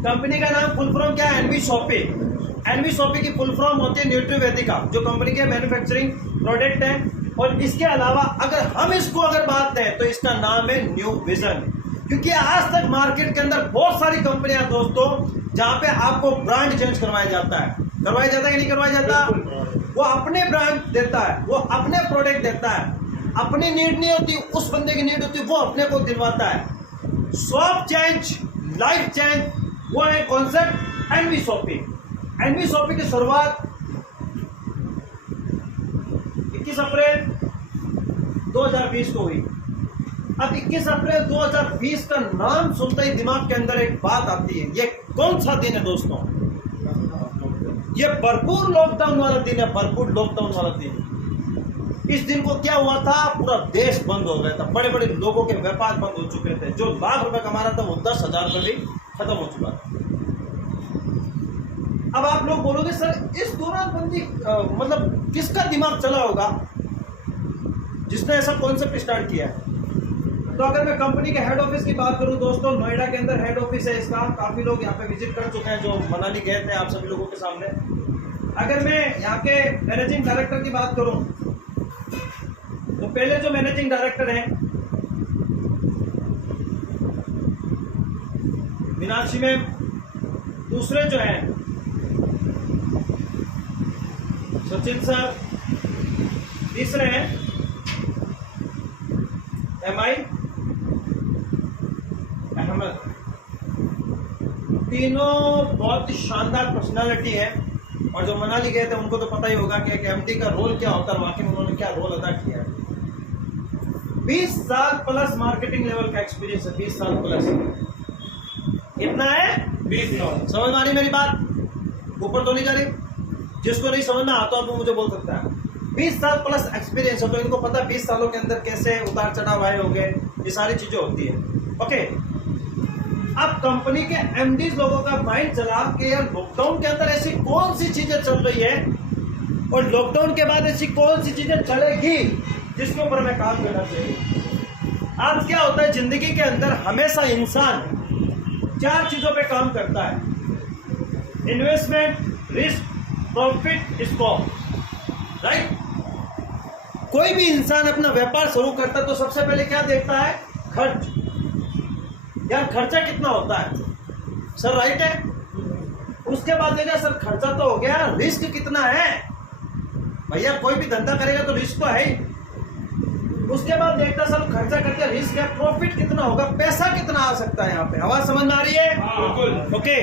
Company का नाम full form क्या है? एनवी शॉपी। एनवी शॉपी की फुल फॉर्म होती है न्यूट्रीवेदिका, जो कंपनी के मैन्युफैक्चरिंग प्रोडक्ट है। और इसके अलावा अगर हम इसको अगर बात दें तो इसका नाम है न्यू विजन, क्योंकि आज तक मार्केट के अंदर बहुत सारी कंपनियां दोस्तों जहां पे आपको ब्रांड चेंज करवाया जाता है कि नहीं करवाया जाता? वो अपने ब्रांड देता है, वो अपने प्रोडक्ट देता है, अपनी नीड नहीं होती, उस बंदे की नीड होती, वो अपने को दिलवाता है। शॉप चेंज, लाइफ चेंज, वो है कॉन्सेप्ट एनवी शॉपी। एनवी शॉपी की शुरुआत 21 अप्रैल 2020 को हुई। अब 21 अप्रैल 2020 का नाम सुनते ही दिमाग के अंदर एक बात आती है, ये कौन सा दिन है दोस्तों? ये भरपूर लॉकडाउन वाला दिन है, भरपूर लॉकडाउन वाला दिन। इस दिन को क्या हुआ था? पूरा देश बंद हो गया था, बड़े बड़े लोगों के व्यापार बंद हो चुके थे। जो लाख रुपए कमा रहा था वो 10,000 रुपए भी खत्म हो चुका था। अब आप लोग बोलोगे सर इस दौरान बंदी मतलब किसका दिमाग चला होगा जिसने ऐसा कॉन्सेप्ट स्टार्ट किया है? तो अगर मैं कंपनी के हेड ऑफिस की बात करूं दोस्तों, नोएडा के अंदर हेड ऑफिस है इसका। काफी लोग यहाँ पे विजिट कर चुके हैं जो मनाली गए थे आप सभी लोगों के सामने। अगर मैं यहाँ के मैनेजिंग डायरेक्टर की बात करूं तो पहले जो मैनेजिंग डायरेक्टर हैं मीनाक्षी मैम, दूसरे जो हैं सचिन सर, तीसरे हैं MI अहमद। तीनों बहुत ही शानदार पर्सनालिटी है और जो मनाली गए थे उनको तो पता ही होगा कि एक एमडी का रोल क्या होता है, वाकई में उन्होंने क्या रोल अदा किया है। 20 साल प्लस मार्केटिंग लेवल का एक्सपीरियंस है, 20 साल प्लस। कितना है? 20 साल। समझ में आ रही मेरी बात? ऊपर तो नहीं जा रही? जिसको नहीं समझना आता तो मुझे बोल सकता है। 20 साल प्लस एक्सपीरियंस हो तो इनको पता 20 सालों के अंदर कैसे उतार चढ़ाव आए होंगे, ये सारी चीजें होती है। ओके, अब कंपनी के एमडीज लोगों का माइंड चला कि यार लॉकडाउन के अंदर ऐसी कौन सी चीजें चल रही है और लॉकडाउन के बाद ऐसी कौन सी चीजें चलेगी जिसके ऊपर हमें काम करना चाहिए। आज क्या होता है जिंदगी के अंदर, हमेशा इंसान 4 चीजों पे काम करता है: investment, risk, profit, scope. Right? कोई भी इंसान अपना व्यापार शुरू करता है तो सबसे पहले क्या देखता है? खर्च। यार खर्चा कितना होता है सर? राइट है। उसके बाद देखा सर खर्चा तो हो गया, रिस्क कितना है? भैया कोई भी धंधा करेगा तो रिस्क तो है ही। उसके बाद देखता सर खर्चा करके रिस्क है, प्रॉफिट कितना होगा, पैसा कितना आ सकता है यहाँ पे। आवाज समझ में आ रही है? बिल्कुल। ओके,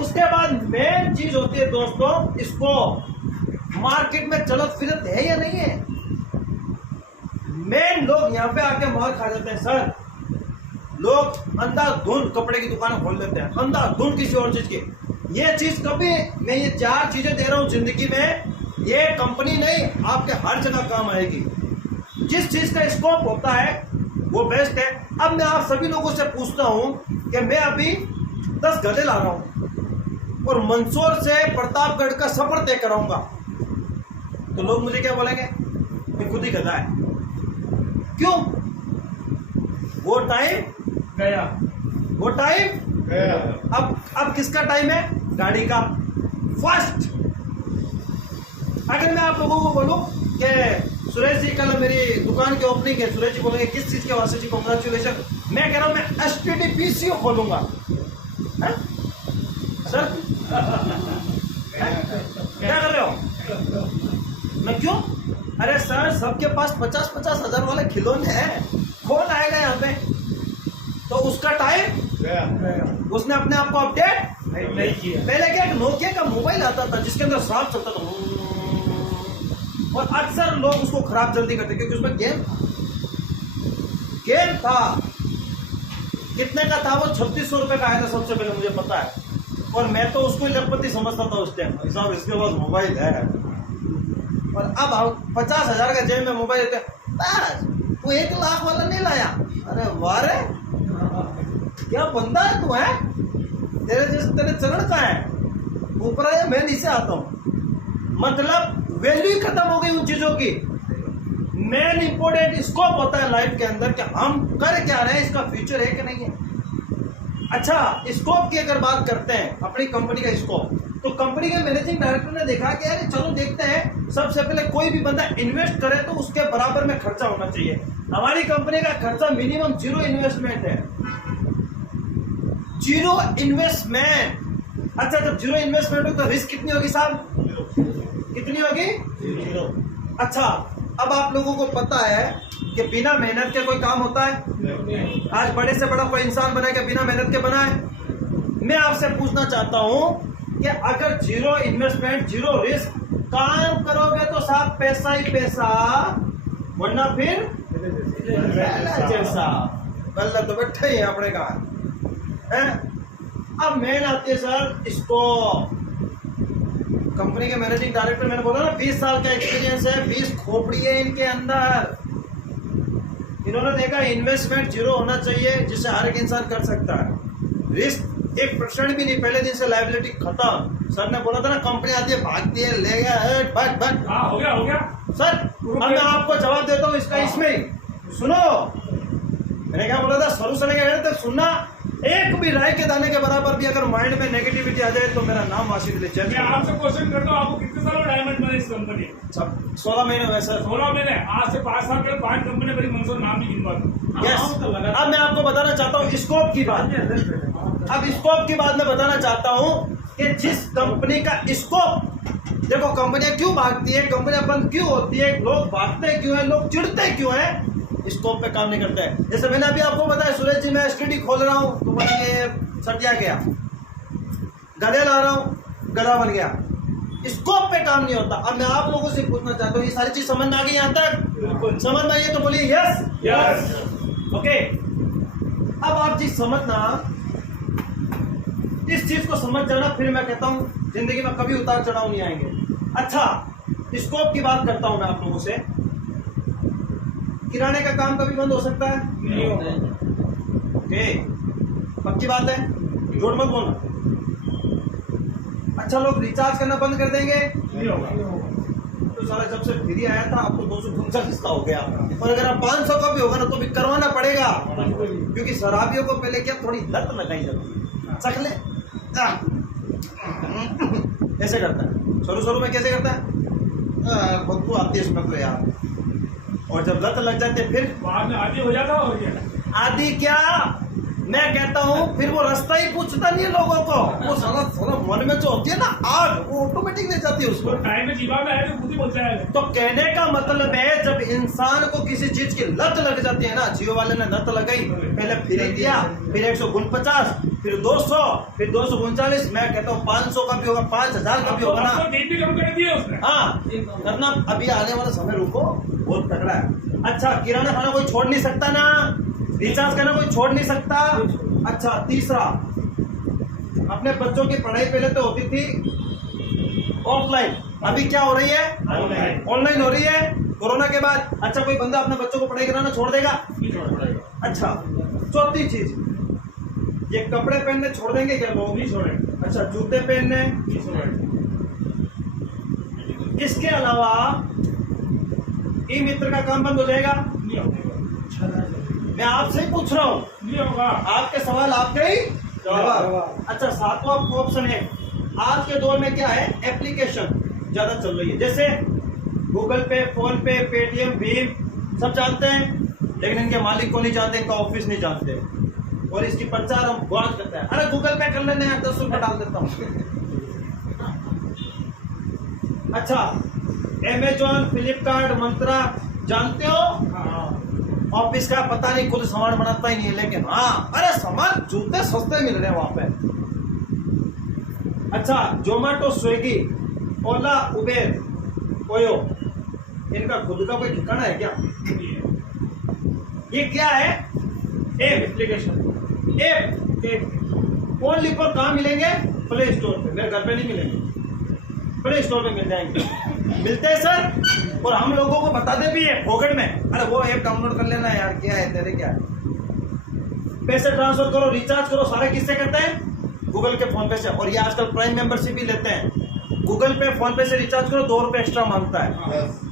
उसके बाद मेन चीज होती है दोस्तों, इसको मार्केट में चलत फिरत है या नहीं है। मेन लोग यहाँ पे आके मार खा जाते हैं सर। लोग अंधाधुंध कपड़े की दुकान खोल लेते हैं, अंधाधुंध किसी और चीज की। ये चीज कभी, मैं ये 4 चीजें दे रहा हूं जिंदगी में, ये कंपनी नहीं आपके हर जगह काम आएगी। जिस चीज का स्कोप होता है वो बेस्ट है। अब मैं आप सभी लोगों से पूछता हूं कि मैं अभी 10 गधे ला रहा हूं और मंदसौर से प्रतापगढ़ का सफर तय कराऊंगा, तो लोग मुझे क्या बोलेंगे? मैं खुद ही गधा है। क्यों? वो टाइम गया, वो टाइम गया। अब किसका टाइम है? गाड़ी का। फर्स्ट, अगर मैं आप लोगों को बोलूं कि सुरेश जी कल मेरी दुकान की ओपनिंग है, सुरेश जी बोलेंगे किस चीज के वास्ते जी कांग्रेचुलेशन। मैं कह रहा हूं मैं STD-PCO खोलूंगा। सर क्या कर रहे हो? मैं क्यों? अरे सर सबके पास 50-50 हजार वाले खिलौने हैं, कौन आएगा यहाँ पे? तो उसका टाइम गया। उसने अपने आप को अपडेट नहीं किया। पहले क्या नोकिया का मोबाइल आता था जिसके अंदर सांप चलता था और अक्सर लोग उसको खराब जल्दी करते क्योंकि उसमें गेम था। कितने का था वो? 3600 रुपए का आया था सबसे पहले, मुझे पता है। और मैं तो उसको लखपति समझता था उस टाइम, साहब इसके पास मोबाइल है। और अब 50,000 का जेब में मोबाइल है, तू 1 लाख वाला नहीं लाया। अरे वाह रे, क्या बंदा है तू है? तेरे चरण का है, ऊपर आया मैं नीचे आता हूं। मतलब वैल्यू खत्म हो गई उन चीजों की। मेन इंपोर्टेंट स्कोप होता है लाइफ के अंदर कि हम कर क्या रहे हैं, इसका फ्यूचर है कि नहीं है। अच्छा, स्कोप की अगर बात करते हैं अपनी कंपनी का स्कोप, तो कंपनी के मैनेजिंग डायरेक्टर ने देखा कि यार चलो देखते हैं, सबसे पहले कोई भी बंदा इन्वेस्ट करे तो उसके बराबर में खर्चा होना चाहिए। हमारी कंपनी का खर्चा मिनिमम 0 इन्वेस्टमेंट है, 0 इन्वेस्टमेंट। अच्छा, जब 0 इन्वेस्टमेंट हो तो रिस्क कितनी होगी साहब? कितनी होगी? 0। अच्छा, अब आप लोगों को पता है कि बिना मेहनत के कोई काम होता है? आज बड़े से बड़ा कोई इंसान बना के बिना मेहनत के बना है? मैं आपसे पूछना चाहता हूं कि अगर 0 इन्वेस्टमेंट 0 रिस्क काम करोगे तो साहब पैसा ही पैसा, वरना फिर जैसा बल्ला तो बैठे ही अपने का है। अब मेन आती है सर स्कोप। कंपनी के मैनेजिंग डायरेक्टर, मैंने बोला ना 20 साल का एक्सपीरियंस है, 20 खोपड़ी है इनके अंदर। इन्होंने देखा इन्वेस्टमेंट 0 होना चाहिए जिसे हर एक इंसान कर सकता है, रिस्क 1% भी नहीं, पहले दिन से लायबिलिटी खत्म। सर ने बोला था ना कंपनी आती है भागती है, ले गया भाग भाग। हाँ, हो गया सर अब मैं आपको जवाब देता हूँ इसका, इसमें सुनो। मैंने क्या बोला था, शुरू से लेकर तक सुनना। एक भी राय के दाने के बराबर भी अगर माइंड में नेगेटिविटी आ जाए तो मेरा नाम वाशिद अली चेंज। मैं आपसे क्वेश्चन करता हूँ, आपको कितने साल डायमंड बने इस कंपनी? 16 महीने हुए सर। 16 महीने। आज से 5 साल पहले 5 कंपनी बड़ी मंसूर नाम ही गिनवा। यस, अब मैं आपको बताना चाहता हूँ स्कोप की बात। अब स्कोप की बात मैं बताना चाहता हूँ कि जिस कंपनी का स्कोप, देखो कंपनियां क्यों भागती है, कंपनियां बंद क्यों होती है, लोग भागते क्यों है, लोग चिढ़ते क्यों है, स्कोप पे काम नहीं करते हैं। जैसे मैंने अभी आपको बताया सुरेश जी, मैं एसटीडी खोल रहा हूँ तो बन के सटिया गया, गधे ला रहा हूँ गधा बन गया, स्कोप पे काम नहीं होता। अब मैं आप लोगों से पूछना चाहता हूँ, ये सारी चीज समझ में आ गई यहाँ तक? समझ में आई है तो बोलिए यस यस। ओके। अब आप चीज समझना, इस चीज को समझ जाना, फिर मैं कहता हूं जिंदगी में कभी उतार चढ़ाव नहीं आएंगे। अच्छा, स्कोप की बात करता हूं मैं आप लोगों से। किराने का काम कभी बंद हो सकता है? नहीं होगा। ओके, पक्की बात है, झूठ मत बोलना। अच्छा, लोग रिचार्ज करना बंद कर देंगे? नहीं होगा। तो साला जब से फ्री आया था आपको 249 का हो गया, और अगर आप 500 का भी होगा ना तो भी करवाना पड़ेगा, क्योंकि शराबियों को पहले क्या थोड़ी लत लगाई जाती है। चखले ऐसे करता है, शुरू में कैसे करता है, बदबू आती है इसमें तो यार, और जब लत लग जाती है फिर बाद में आदि हो जाता और क्या? आदि क्या, मैं कहता हूँ फिर वो रास्ता ही पूछता नहीं है लोगों को, वो सारा मन में जो होती है ना आग, वो ऑटोमेटिक ले जाती है उसको। टाइम में जीवा में है तो खुद ही बोल जाएगा। तो कहने का मतलब है जब इंसान को किसी चीज की लत लग जाती है ना, जियो वाले ने लत लगाई, पहले फ्री दिया, फिर 149, फिर 200, फिर 239, मैं कहता हूँ 500 का भी होगा, 5000 का भी होगा ना। डेट भी कम कर दिया उसने। हाँ करना, अभी आने वाला समय रुको, बहुत तगड़ा है। अच्छा, किराना खाना कोई छोड़ नहीं सकता ना, रिचार्ज करना कोई छोड़ नहीं सकता। अच्छा, तीसरा, अपने बच्चों की पढ़ाई पहले तो होती थी ऑफलाइन, अभी क्या हो रही है? ऑनलाइन हो रही है कोरोना के बाद। अच्छा, कोई बंदा अपने बच्चों को पढ़ाई कराना छोड़ देगा? अच्छा, चौथी चीज, ये कपड़े पहनने छोड़ देंगे क्या लोग? नहीं छोड़ेंगे। अच्छा, जूते पहनने? नहीं छोड़ेंगे। इसके अलावा ई मित्र का काम बंद हो जाएगा? नहीं होगा। मैं आपसे ही पूछ रहा हूँ, नहीं होगा। आपके सवाल आपके ही जवाब। अच्छा, सातवां ऑप्शन है, आज के दौर में क्या है, एप्लीकेशन ज्यादा चल रही है, जैसे गूगल पे, फोन पे, पेटीएम, भीम, सब जानते हैं, लेकिन इनके मालिक को नहीं जानते, इनका ऑफिस नहीं जानते, और इसकी प्रचार हम बहुत करते हैं। अरे गूगल पे कर लेने, 10 रुपये डाल देता हूँ। अच्छा, अमेजॉन, फ्लिपकार्ट, मंत्रा जानते हो? ऑफिस का पता नहीं, खुद सामान बनाता ही नहीं है, लेकिन हाँ, अरे सामान जूते सस्ते मिल रहे हैं वहां पे। अच्छा, जोमेटो, स्विगी, ओला, उबेर, ओयो, इनका खुद का कोई ठिकाना है क्या? ये क्या है? एप्लीकेशन, ऐप ओनली पर कहाँ मिलेंगे? प्ले स्टोर पे। मेरे घर पे नहीं मिलेंगे, प्ले स्टोर पे मिल जाएंगे। मिलते हैं सर, और हम लोगों को बताते भी है पॉकेट में, अरे वो ऐप डाउनलोड कर लेना यार, क्या है तेरे, क्या है, पैसे ट्रांसफर करो, रिचार्ज करो, सारे किससे करते हैं? गूगल के फोन पे से। और ये आजकल प्राइम मेंबरशिप भी लेते हैं, गूगल पे फोन पे से रिचार्ज करो, 2 रुपए एक्स्ट्रा मांगता है।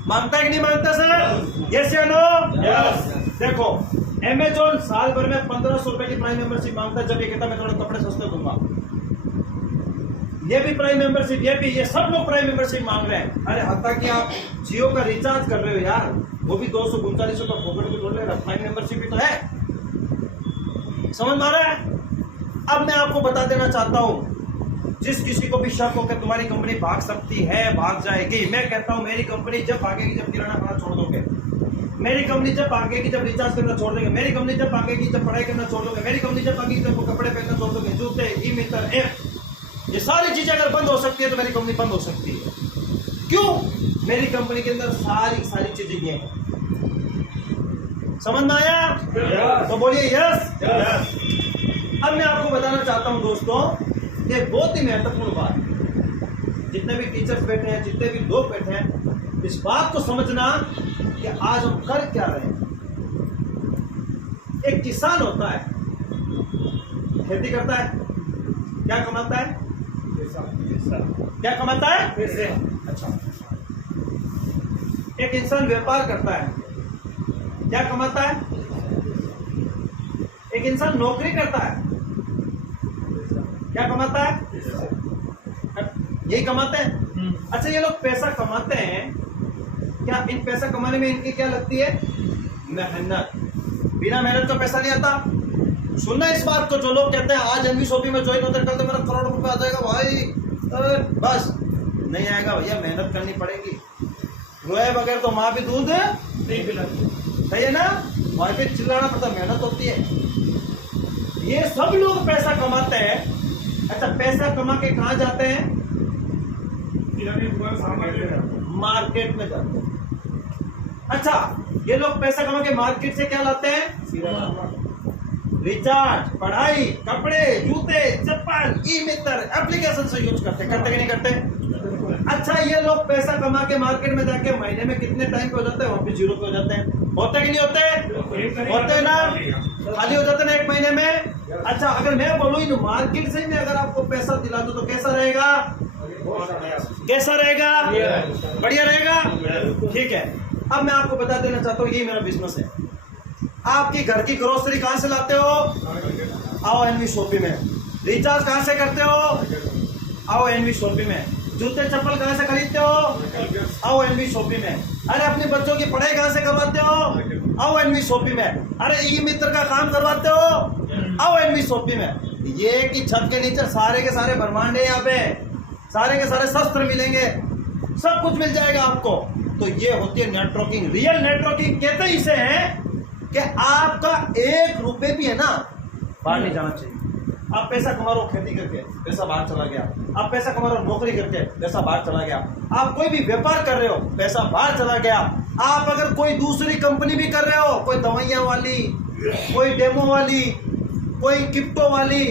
मांगता है कि नहीं मांगता सर? यस या नो? देखो अमेजोन साल भर में 1500 रुपए की प्राइम मेंबरशिप मांगता है, जब ये कहता है मैं थोड़े कपड़े सस्ते दूंगा। ये भी प्राइम मेंबरशिप, ये सब लोग प्राइम मेंबरशिप मांग रहे हैं। अरे हत्ता कि आप जियो का रिचार्ज कर रहे हो यार, वो भी 239 रुपए फोकट में जोड़ ले रहा, प्राइम मेंबरशिप भी तो है। समझ में आ रहा है? अब मैं आपको बता देना चाहता हूं, जिस किसी को भी शक हो कि तुम्हारी कंपनी भाग सकती है, भाग जाएगी, मैं कहता हूं मेरी कंपनी जब भागेगी जब किराना खाना छोड़ दोगे, मेरी कंपनी जब भागेगी जब रिचार्ज करना छोड़ देंगे, मेरी कंपनी जब भागेगी जब पढ़ाई करना छोड़ दोगे, मेरी कंपनी जब भागेगी जब कपड़े पहनना छोड़ दोगे, जूते, ई-मित्र, ऐप, ये सारी चीजें अगर बंद हो सकती है तो मेरी कंपनी बंद हो सकती है। क्यों? मेरी कंपनी के अंदर सारी चीजें ये हैं। समझ में आया? तो बोलिए यस। अब मैं आपको बताना चाहता हूं दोस्तों, ये बहुत ही महत्वपूर्ण बात, जितने भी टीचर्स बैठे हैं, जितने भी लोग बैठे हैं, इस बात को समझना कि आज हम कर क्या रहे हैं। एक किसान होता है, खेती करता है, क्या कमाता है? क्या कमाता है? पैसे। अच्छा। एक इंसान व्यापार करता है, क्या कमाता है? एक इंसान नौकरी करता है, क्या कमाता है? यही कमाते हैं। अच्छा, ये लोग पैसा कमाते हैं, क्या इन पैसा कमाने में इनकी क्या लगती है? मेहनत। बिना मेहनत का पैसा नहीं आता। सुनना इस बात को, जो लोग कहते हैं आज एनवी शॉपी में ज्वाइन होते हैं कल तो मेरा करोड़ रुपए आ जाएगा भाई, बस नहीं आएगा भैया, मेहनत करनी पड़ेगी। रोए बगैर तो माँ भी दूध नहीं पिलाती, सही है ना? वहां पे चिल्लाना पड़ता, मेहनत होती है। ये सब लोग पैसा कमाते हैं। अच्छा, पैसा कमा के कहाँ जाते हैं? मार्केट में जाते हैं। अच्छा, ये लोग पैसा कमा के मार्केट से क्या लाते हैं? रिचार्ज, पढ़ाई, कपड़े, जूते, चप्पल, ई-मित्र, एप्लीकेशन से यूज करते कि नहीं करते? अच्छा, ये लोग पैसा कमा के मार्केट में जाके महीने में कितने टाइम पे हो जाते हैं? वहां पे 0 पे हो जाते हैं। होते कि नहीं होते? होते ना, खाली हो जाते ना एक महीने में। अच्छा, अगर मैं बोलूं इन मार्केट से मैं अगर आपको पैसा दिला दूं तो कैसा रहेगा? कैसा रहेगा? बढ़िया रहेगा। ठीक है, अब मैं आपको बता देना चाहता हूँ, ये मेरा बिजनेस है। आपकी घर की ग्रोसरी कहां से लाते हो? आओ एनवी शॉपी में। रिचार्ज कहां से करते हो? आओ एनवी शॉपी में। जूते चप्पल कहां से खरीदते हो? आओ एनवी शॉपी में। अरे अपने बच्चों की पढ़ाई कहां से करवाते हो? आओ एनवी शॉपी में। अरे ई-मित्र का काम करवाते हो? आओ एनवी शॉपी में। ये कि छत के नीचे सारे के सारे ब्रह्मांड है, यहाँ पे सारे के सारे शस्त्र मिलेंगे, सब कुछ मिल जाएगा आपको। तो ये होती है नेटवर्किंग। रियल नेटवर्किंग कहते ही इसे है कि आपका 1 रुपए भी है ना बाहर नहीं जाना चाहिए। आप पैसा कमा रहे हो खेती करके, पैसा बाहर चला गया। आप पैसा कमा रहे हो नौकरी करके, पैसा बाहर चला गया। आप कोई भी व्यापार कर रहे हो, पैसा बाहर चला गया। आप अगर कोई दूसरी कंपनी भी कर रहे हो, कोई दवाइयां वाली, कोई डेमो वाली, कोई क्रिप्टो वाली,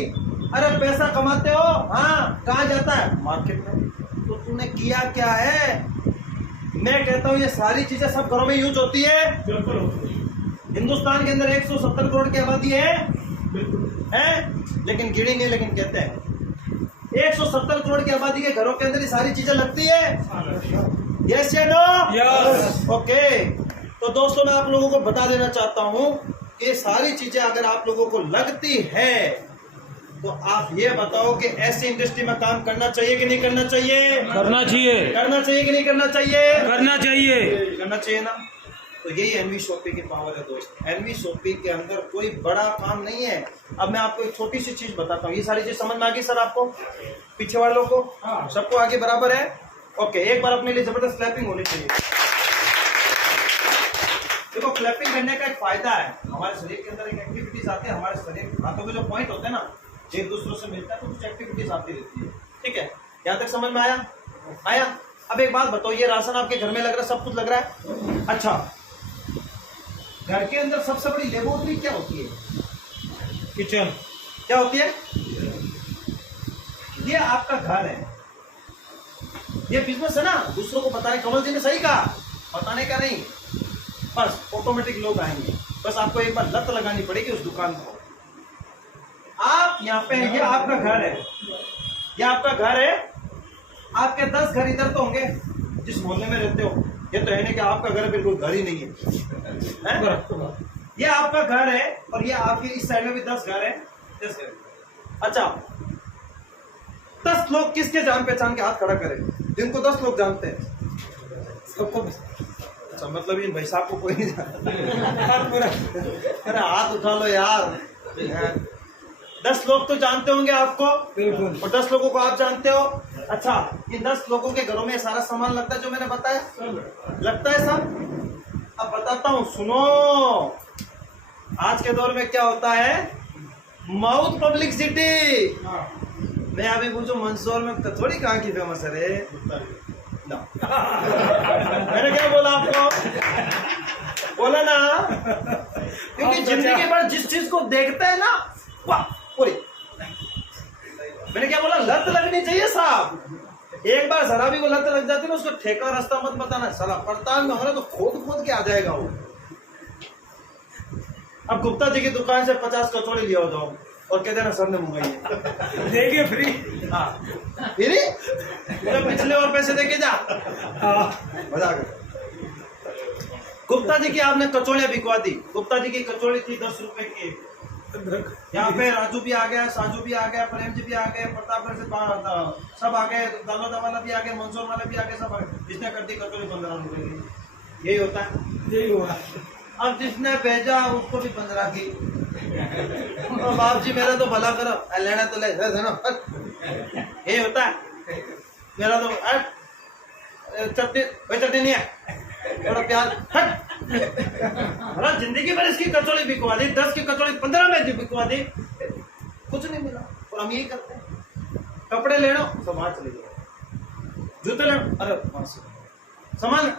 अरे पैसा कमाते हो, हाँ, कहाँ जाता है? मार्केट में। तो तूने किया क्या है? मैं कहता हूँ ये सारी चीजें सब घरों में यूज होती है। हिंदुस्तान के अंदर 170 करोड़ की आबादी है, लेकिन गिनी नहीं, लेकिन कहते हैं 170 करोड़ की आबादी के घरों के अंदर ये सारी चीजें लगती है। यस या नो? यस। ओके, तो दोस्तों मैं आप लोगों को बता देना चाहता हूं कि ये सारी चीजें अगर आप लोगों को लगती है तो आप ये बताओ कि ऐसी इंडस्ट्री में काम करना चाहिए कि नहीं करना चाहिए? करना चाहिए। करना चाहिए कि नहीं करना चाहिए? करना चाहिए। करना चाहिए ना। तो यही एनवी शॉपी की पावर है दोस्त। एनवी शॉपी के अंदर कोई बड़ा काम नहीं है। अब मैं आपको एक छोटी सी चीज बताता हूँ। ये सारी चीज समझ में आ गई सर आपको? पीछे वालों को सबको आगे बराबर है? ओके, एक बार अपने लिए जबरदस्त क्लैपिंग होनी चाहिए। देखो, क्लैपिंग करने का एक फायदा है, हमारे शरीर के अंदर एक एक्टिविटीज आती है। हमारे शरीर हाथों के जो पॉइंट होते हैं ना, एक दूसरों से मिलता है तो कुछ एक्टिविटीज आती रहती है। ठीक है, यहाँ तक समझ में आया? आया? अब एक बात बताओ, ये राशन आपके घर में लग रहा है, सब कुछ लग रहा है। अच्छा, घर के अंदर सबसे बड़ी लेबोरेटरी क्या होती है? किचन। क्या होती है? ये आपका घर है, ये बिजनेस है ना, दूसरों को बताने। कमल जी ने सही कहा, बताने का नहीं, बस ऑटोमेटिक लोग आएंगे। बस आपको एक बार लत लगानी पड़ेगी उस दुकान को। आप यहाँ पे, ये आपका घर है, ये आपका घर है। आपके 10 घर इधर तो होंगे जिस मोहल्ले में रहते हो। ये तो है नहीं कि आपका घर बिल्कुल घर ही नहीं है? ये आपका घर है और ये आपके इस साइड में भी 10 घर है। 10 घर। अच्छा, 10 लोग किसके जान पहचान के हाथ खड़ा करें जिनको 10 लोग जानते हैं? सबको। अच्छा, मतलब इन भाई साहब को कोई नहीं जानता। अरे हाथ उठा लो यार। 10 लोग तो जानते होंगे आपको, बिल्कुल, और 10 लोगों को आप जानते हो। अच्छा, इन 10 लोगों के घरों में सारा सामान लगता है जो मैंने बताया, लगता है सब। अब बताता हूँ, सुनो। आज के दौर में क्या होता है, माउथ पब्लिसिटी। मैं अभी पूछू मंदसौर में कचौड़ी कहाँ की फेमस है रे? मैंने क्या बोला आपको? बोला ना, क्योंकि जिंदगी भर जिस चीज को देखते हैं ना, वाह पूरी। मैंने क्या बोला? लत लगनी चाहिए साहब। एक बार शराबी को लत लग जाती है ना, उसको ठेका रास्ता मत बताना, साला पड़ताल में होना तो खोद के आ जाएगा वो। अब गुप्ता जी की दुकान से 50 कचौड़ी लिया जाओ और कहते ना सर ने मंगाई है, देंगे फ्री। हाँ फ्री, तो पिछले और पैसे देके जा। मजाक है। गुप्ता जी की आपने कचौड़ियां बिकवा दी। गुप्ता जी की कचौड़ी थी 10 रुपए की। यहाँ पे राजू भी आ गया, साजू भी आ गया, प्रेम जी भी आ गए, प्रतापगढ़ से सब आ गए, दालोदा वाला भी आ गया, मंदसौर वाला भी आ गया, सब आ गए। जिसने कर दी कचौड़ी 15 रुपए की। यही होता है, यही हुआ। अब जिसने भेजा उसको भी 15 की। तो बाप जी मेरा तो भला करो, लेना तो ले ना। यही होता है। मेरा तो चटनी, कोई चटनी नहीं है, थोड़ा प्याज, हट। जिंदगी भर इसकी कचौड़ी बिकवा दी, 10 की कचौड़ी 15 में बिकवा दी, कुछ नहीं मिला। और हम यही करते हैं। कपड़े ले लो, सब वहां चले जाओ। जूते ले लो, अरे सामान।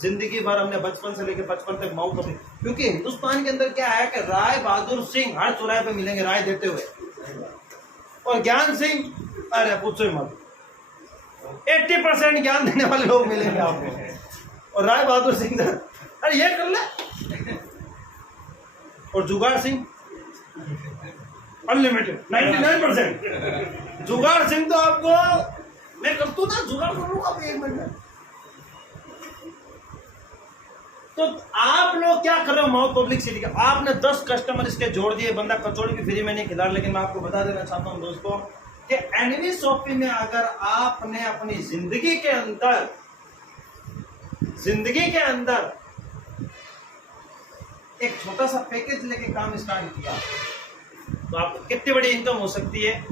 जिंदगी भर हमने बचपन से लेकर 55 तक माउथ पब्लिक, क्योंकि हिंदुस्तान के अंदर क्या है कि राय बहादुर सिंह हर चौराहे पे मिलेंगे राय देते हुए, और ज्ञान सिंह, अरे पूछो मत, 80% ज्ञान देने वाले लोग मिलेंगे आपको। और राय बहादुर सिंह, अरे ये कर ले। और जुगाड़ सिंह अनलिमिटेड 99%। जुगाड़ सिंह तो आपको मैं कर दूं ना, जुगाड़ कर लूंगा आप 1 मिनट में। तो आप लोग क्या कर रहे हो माउथ पब्लिसिटी का? आपने 10 कस्टमर इसके जोड़ दिए, बंदा कचौड़ी भी फ्री में नहीं खिला। लेकिन मैं आपको बता देना चाहता हूं दोस्तों कि एनवी शॉपिंग में अगर आपने अपनी जिंदगी के अंदर एक छोटा सा पैकेज लेके काम स्टार्ट किया तो आपको कितनी बड़ी इनकम हो सकती है,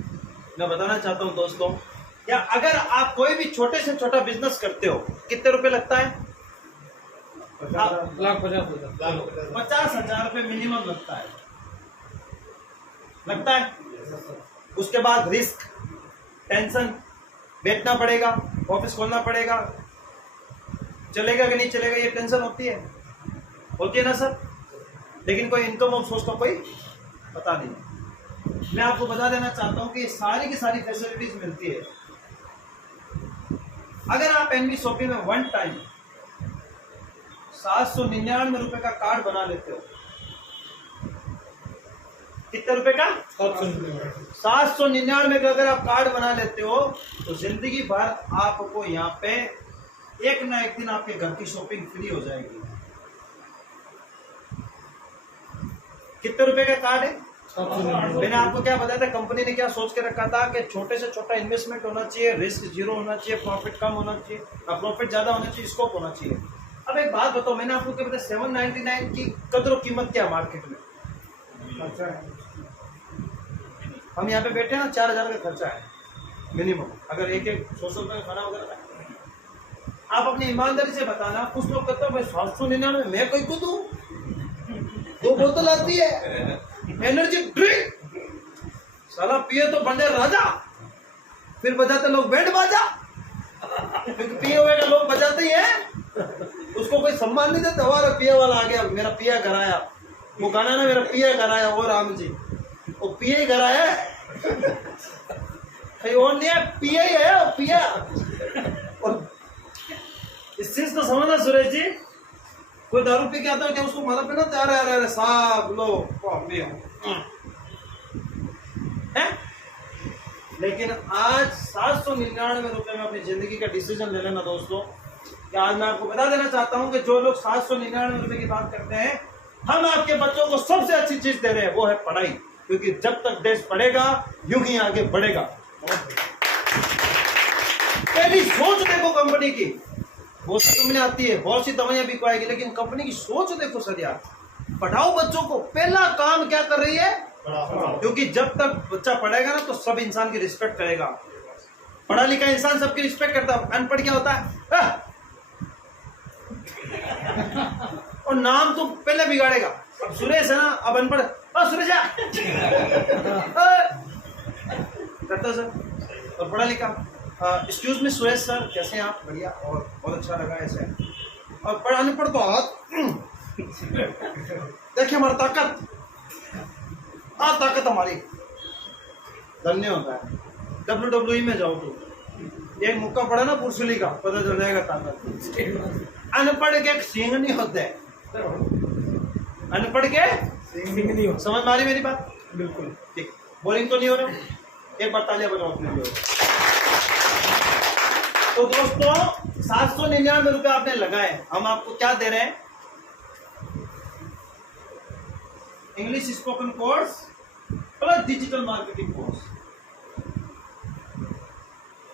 मैं बताना चाहता हूं दोस्तों। या अगर आप कोई भी छोटे से छोटा बिजनेस करते हो, कितने रुपए लगता है? 50,000 रुपए मिनिमम लगता है। उसके बाद रिस्क, टेंशन, बैठना पड़ेगा, ऑफिस खोलना पड़ेगा, चलेगा कि नहीं चलेगा ये टेंशन होती है ना सर। लेकिन कोई इनकम ऑफ सोर्स का कोई पता नहीं। मैं आपको बता देना चाहता हूं कि सारी की सारी फैसिलिटीज मिलती है। अगर आप एनवी शॉपिंग में वन टाइम 799 रुपए का कार्ड बना लेते हो, कितने रुपए का? 799 का अगर आप कार्ड बना लेते हो तो जिंदगी भर आपको यहाँ पे एक ना एक दिन आपके घर की शॉपिंग फ्री हो जाएगी। कितने रुपए का कार्ड है? मैंने आपको क्या बताया था, कंपनी ने क्या सोच के रखा था कि छोटे से छोटा इन्वेस्टमेंट होना चाहिए, रिस्क जीरो होना चाहिए, प्रॉफिट कम होना चाहिए, प्रॉफिट ज्यादा होना चाहिए, स्कोप होना चाहिए। अब एक बात बताओ, मैंने आपको क्या बताया, 799 की कदर कीमत क्या मार्केट में? खर्चा है। हम यहाँ पे बैठे हैं ना, 4,000 का खर्चा है मिनिमम। अगर एक 100 रुपए का खाना वगैरह, आप अपनी ईमानदारी से बताना। कुछ लोग कहते हैं भाई 799 मैं कोई को दूं, 2 बोतल आती है एनर्जी ड्रिंक, साला पिए तो बंदे राजा, फिर बजाते लोग बैंड बाजा, क्योंकि पिए हुए का लोग बजाते ही हैं, उसको कोई सम्मान नहीं देता। हमारा पिया वाला आ गया, मेरा पिया घर आया, वो गाना ना, मेरा पिया घर आया, वो राम जी, वो पिया घर आया, और नहीं है, पिया ही है, पिया। और इस चीज को समझना सुरेश जी, कोई दारू पी के आता है क्या उसको माला पे ना तैयार है, साहब लो है। लेकिन आज 799 रुपए में अपनी जिंदगी का डिसीजन ले लेना दोस्तों। कि आज मैं आपको बता देना चाहता हूं कि जो लोग 799 रुपए की बात करते हैं हम आपके बच्चों को सबसे अच्छी चीज दे रहे हैं, वो है पढ़ाई, क्योंकि जब तक देश पढ़ेगा यूं ही आगे बढ़ेगा। पहली सोच देखो कंपनी की, बहुत सी कंपनी आती है, बहुत सी दवाइयां बिकवाएगी, लेकिन कंपनी की सोच देखो सर यार, पढ़ाओ बच्चों को। पहला काम क्या कर रही है, क्योंकि जब तक बच्चा पढ़ेगा ना तो सब इंसान की रिस्पेक्ट करेगा। पढ़ा लिखा इंसान सबकी रिस्पेक्ट करता है, अनपढ़ क्या होता है और नाम तो पहले बिगाड़ेगा। अब सुरेश है ना, अब अनपढ़ सुरेश करता सर, और पढ़ा लिखा एक्सक्यूज मी सुरेश सर, कैसे हैं आप? बढ़िया, और बहुत अच्छा लगा ऐसे। और पढ़ा अनपढ़ तो हाथ देखिए हमारी ताकत, ताकत हमारी धन्य होता है। WWE में जाओ तो एक मुक्का पड़ा ना पुरसुली का, पता चल जाएगा ताकत। अनपढ़ के सींग नहीं होते, अनपढ़ के सींग नहीं होते। समझ मारी मेरी बात? बिल्कुल ठीक। बोरिंग तो नहीं हो रहा? एक बार तालियां बजाओ अपने लिए। तो दोस्तों 799 रुपए आपने लगाए, हम आपको क्या दे रहे हैं? English spoken course plus digital marketing course.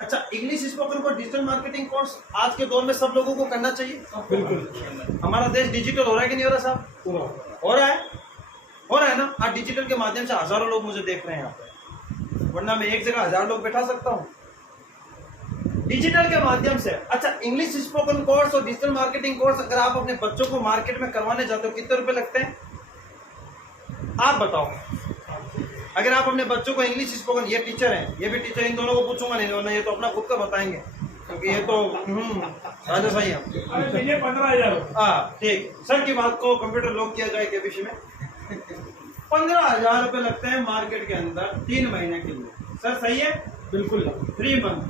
अच्छा, English spoken course, digital marketing course आज के दौर में सब लोगों को करना चाहिए। बिल्कुल। हमारा देश डिजिटल हो रहा है कि नहीं हो रहा साहब? हो रहा है, हो रहा है ना। आज डिजिटल के माध्यम से हजारों लोग मुझे देख रहे हैं यहाँ पे, वरना मैं एक जगह 1000 लोग बैठा सकता हूँ डिजिटल के माध्यम से। अच्छा, इंग्लिश स्पोकन कोर्स और डिजिटल मार्केटिंग कोर्स अगर आप अपने बच्चों को मार्केट में करवाने जाते हो, कितने रुपए लगते हैं आप बताओ? अगर आप अपने बच्चों को इंग्लिश स्पोकन, ये टीचर हैं, ये भी टीचर, इन दोनों को पूछूंगा नहीं, वरना ये तो अपना खुद का बताएंगे, क्योंकि ये तो राजा साई है। 15,000। हाँ ठीक, सर की बात को कंप्यूटर लॉक किया जाए के विषय में 15,000 रुपए लगते हैं मार्केट के अंदर 3 महीने के लिए। सर सही है? बिल्कुल, 3 मंथ।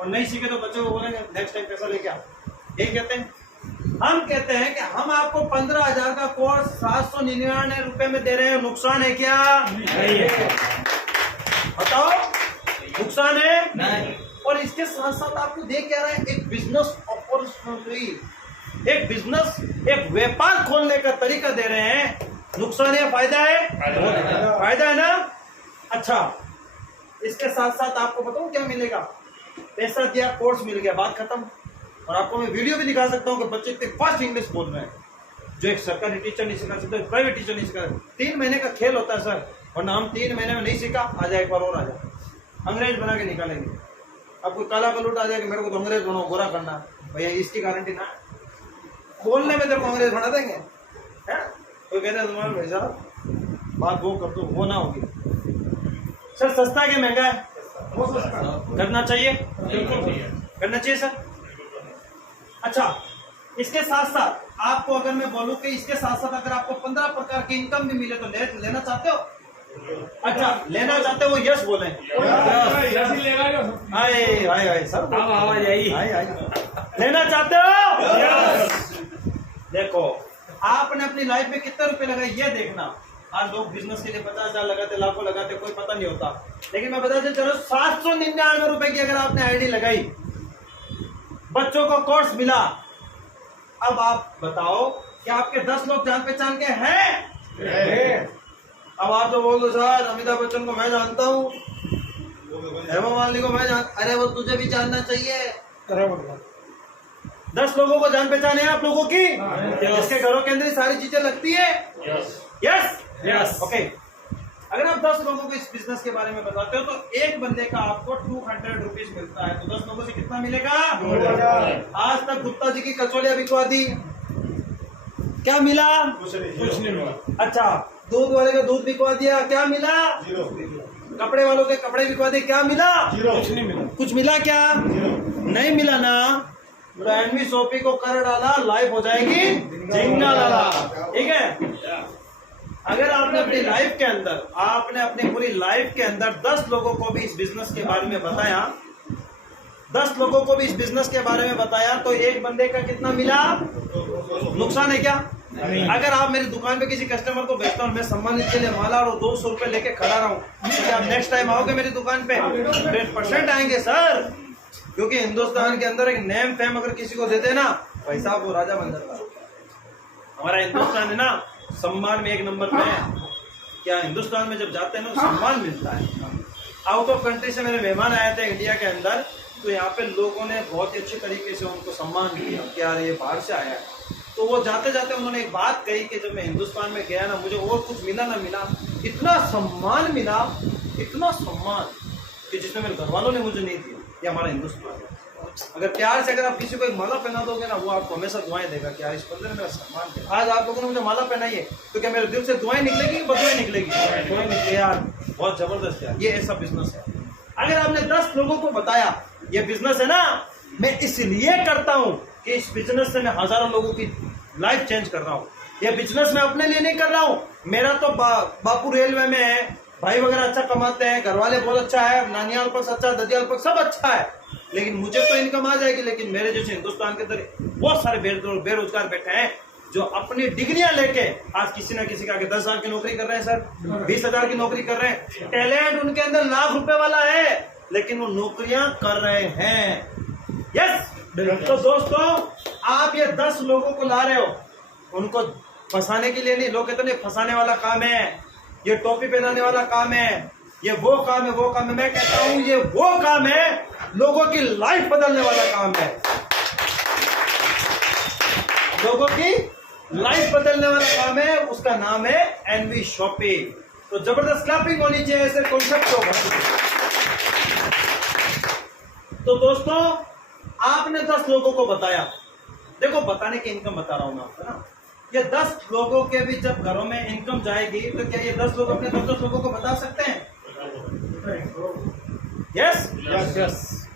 और नहीं सीखे तो बच्चों को बोलेंगे नेक्स्ट टाइम पैसा लेके आ, यही कहते हैं। हम कहते हैं कि हम आपको 15,000 का कोर्स 799 रुपए में दे रहे हैं, नुकसान है क्या? नहीं है। बताओ, नुकसान है? नहीं। और इसके साथ साथ आपको देख क्या रहा है, एक बिजनेस अपॉर्चुनिटी, एक बिजनेस, एक व्यापार खोलने का तरीका दे रहे हैं। नुकसान है, फायदा है? फायदा है ना। अच्छा, इसके साथ साथ आपको बताऊं क्या मिलेगा? पैसा दिया, कोर्स मिल गया, बात खत्म। और आपको मैं वीडियो भी दिखा सकता हूँ कि बच्चे इतने फास्ट इंग्लिश बोल रहे हैं, जो एक सरकारी टीचर नहीं सिखा सकते, प्राइवेट टीचर नहीं सिखा सकते। 3 महीने का खेल होता है सर, वरना हम 3 महीने में नहीं सीखा, आ जाए एक बार और आ जाए, अंग्रेज बना के निकालेंगे। अब कोई काला कलूट आ जाएगा, मेरे को तो अंग्रेज बनो, गोरा करना भैया, इसकी गारंटी ना। बोलने में तेरे को अंग्रेज बना देंगे, कोई कहते हैं तुम्हारे भाई साहब बात वो कर दो, वो ना होगी। सर सस्ता क्या महंगा है? वो सस्ता करना चाहिए, करना चाहिए सर। अच्छा, इसके साथ साथ आपको अगर मैं बोलूं कि इसके साथ साथ अगर आपको 15 प्रकार की इनकम भी मिले तो लेना चाहते हो? अच्छा, लेना चाहते हो? यस बोले। हाय हाय हाय सर, आवाज आई, हाय हाय। लेना चाहते हो? यस। देखो, आपने अपनी लाइफ में कितने रुपए लगाए ये देखना। आज लोग बिजनेस के लिए 50,000 लगाते, लाखों लगाते, कोई पता नहीं होता। लेकिन मैं बता चलो 799 रुपए की अगर आपने आईडी लगाई, बच्चों को कोर्स मिला, अब आप बताओ कि आपके 10 लोग जान पहचान के हैं? अब आप तो बोल दो सर अमिताभ बच्चन को मैं जानता हूँ, हेमा मालिनी को मैं अरे वो तुझे भी जानना चाहिए। 10 लोगों को जान पहचान है आप लोगों की, जिसके घरों के अंदर सारी चीजें लगती है। Yes yes okay. अगर आप 10 लोगों को इस बिजनेस के बारे में बताते हो तो एक बंदे का आपको 200 रुपीज मिलता है, तो 10 लोगों से कितना मिलेगा? 2000। आज तक गुप्ता जी की कचौलियां बिकवा दी, क्या मिला? कुछ नहीं मिला। अच्छा, दूध वाले का दूध बिकवा दिया, क्या मिला? 0। कपड़े वालों के कपड़े बिकवा दिए, क्या मिला? 0। कुछ नहीं मिला। कुछ मिला क्या? 0। नहीं मिला ना, तो एनवी सोपी को कर डाला, लाइफ हो जाएगी झिंगा लाला। ठीक है, अगर आपने अपनी लाइफ के अंदर, आपने अपनी पूरी लाइफ के अंदर 10 लोगों को भी इस बिजनेस के बारे में बताया, 10 लोगों को भी इस बिजनेस के बारे में बताया, तो एक बंदे का कितना मिला? नुकसान है क्या? अगर आप मेरी दुकान पे किसी कस्टमर को भेजता हूँ, मैं सम्मानित के लिए माला और 200 रुपए लेके खड़ा रहा हूँ, तो आप नेक्स्ट टाइम आओगे मेरी दुकान पे? 100% आएंगे सर, क्योंकि हिंदुस्तान के अंदर एक नेम फेम अगर किसी को देते ना, भाई साहब वो राजा बन जाता। हमारा हिंदुस्तान है ना, सम्मान में एक नंबर पे है। क्या हिंदुस्तान में जब जाते हैं ना तो सम्मान मिलता है। आउट ऑफ कंट्री से मेरे मेहमान आए थे इंडिया के अंदर, तो यहाँ पे लोगों ने बहुत ही अच्छे तरीके से उनको सम्मान किया कि यार ये बाहर से आया है। तो वो जाते जाते उन्होंने एक बात कही कि जब मैं हिंदुस्तान में गया ना, मुझे और कुछ मिला ना मिला, इतना सम्मान मिला, इतना सम्मान कि जिसने मेरे घर वालों ने मुझे नहीं दिया। ये हमारा हिंदुस्तान है। अगर प्यार से अगर आप किसी को एक माला पहना दोगे ना, वो आपको हमेशा दुआएं देगा कि यार इस बंदे ने मेरा सम्मान किया। आज आप लोगों ने मुझे माला पहनाई है तो क्या मेरे दिल से दुआएं निकलेगी, बदुआएं निकलेगी? दुआएं निकलेगी यार, बहुत जबरदस्त यार, ये ऐसा बिजनेस है। अगर आपने 10 लोगों को बताया ये बिजनेस है ना, मैं इसलिए करता हूँ कि इस बिजनेस से मैं हजारों लोगों की लाइफ चेंज कर रहा हूँ। ये बिजनेस मैं अपने लिए नहीं कर रहा हूँ। मेरा तो बापू रेलवे में है, भाई वगैरह अच्छा कमाते हैं, घर वाले बहुत अच्छा है, नानियाल पक्ष अच्छा, ददियाल पक्ष सब अच्छा है, लेकिन मुझे तो इनकम आ जाएगी। लेकिन मेरे जैसे हिंदुस्तान के अंदर बहुत सारे बेरोजगार बैठे हैं जो अपनी डिग्रियां लेके आज किसी ना किसी का आगे 10,000 की नौकरी कर रहे हैं सर, 20,000 की नौकरी कर रहे हैं। टैलेंट उनके अंदर लाख रुपए वाला है, लेकिन वो नौकरियां कर रहे हैं। यस। तो दोस्तों, आप ये 10 लोगों को ला रहे हो, उनको फंसाने के लिए नहीं। लोग कहते हैं फंसाने वाला काम है, ये टोपी पहनाने वाला काम है, ये वो काम है, वो काम है। मैं कहता हूं ये वो काम है, लोगों की लाइफ बदलने वाला काम है, लोगों की लाइफ बदलने वाला काम है। उसका नाम है एनवी शॉपिंग। तो जबरदस्त क्लैपिंग होनी चाहिए ऐसे कॉन्सेप्ट को। तो दोस्तों, आपने 10 लोगों को बताया, देखो बताने की इनकम बता रहा हूं मैं आपको ना। ये 10 लोगों के भी जब घरों में इनकम जाएगी तो क्या ये 10 लोग अपने 10 लोगों को बता सकते हैं? Yes yes.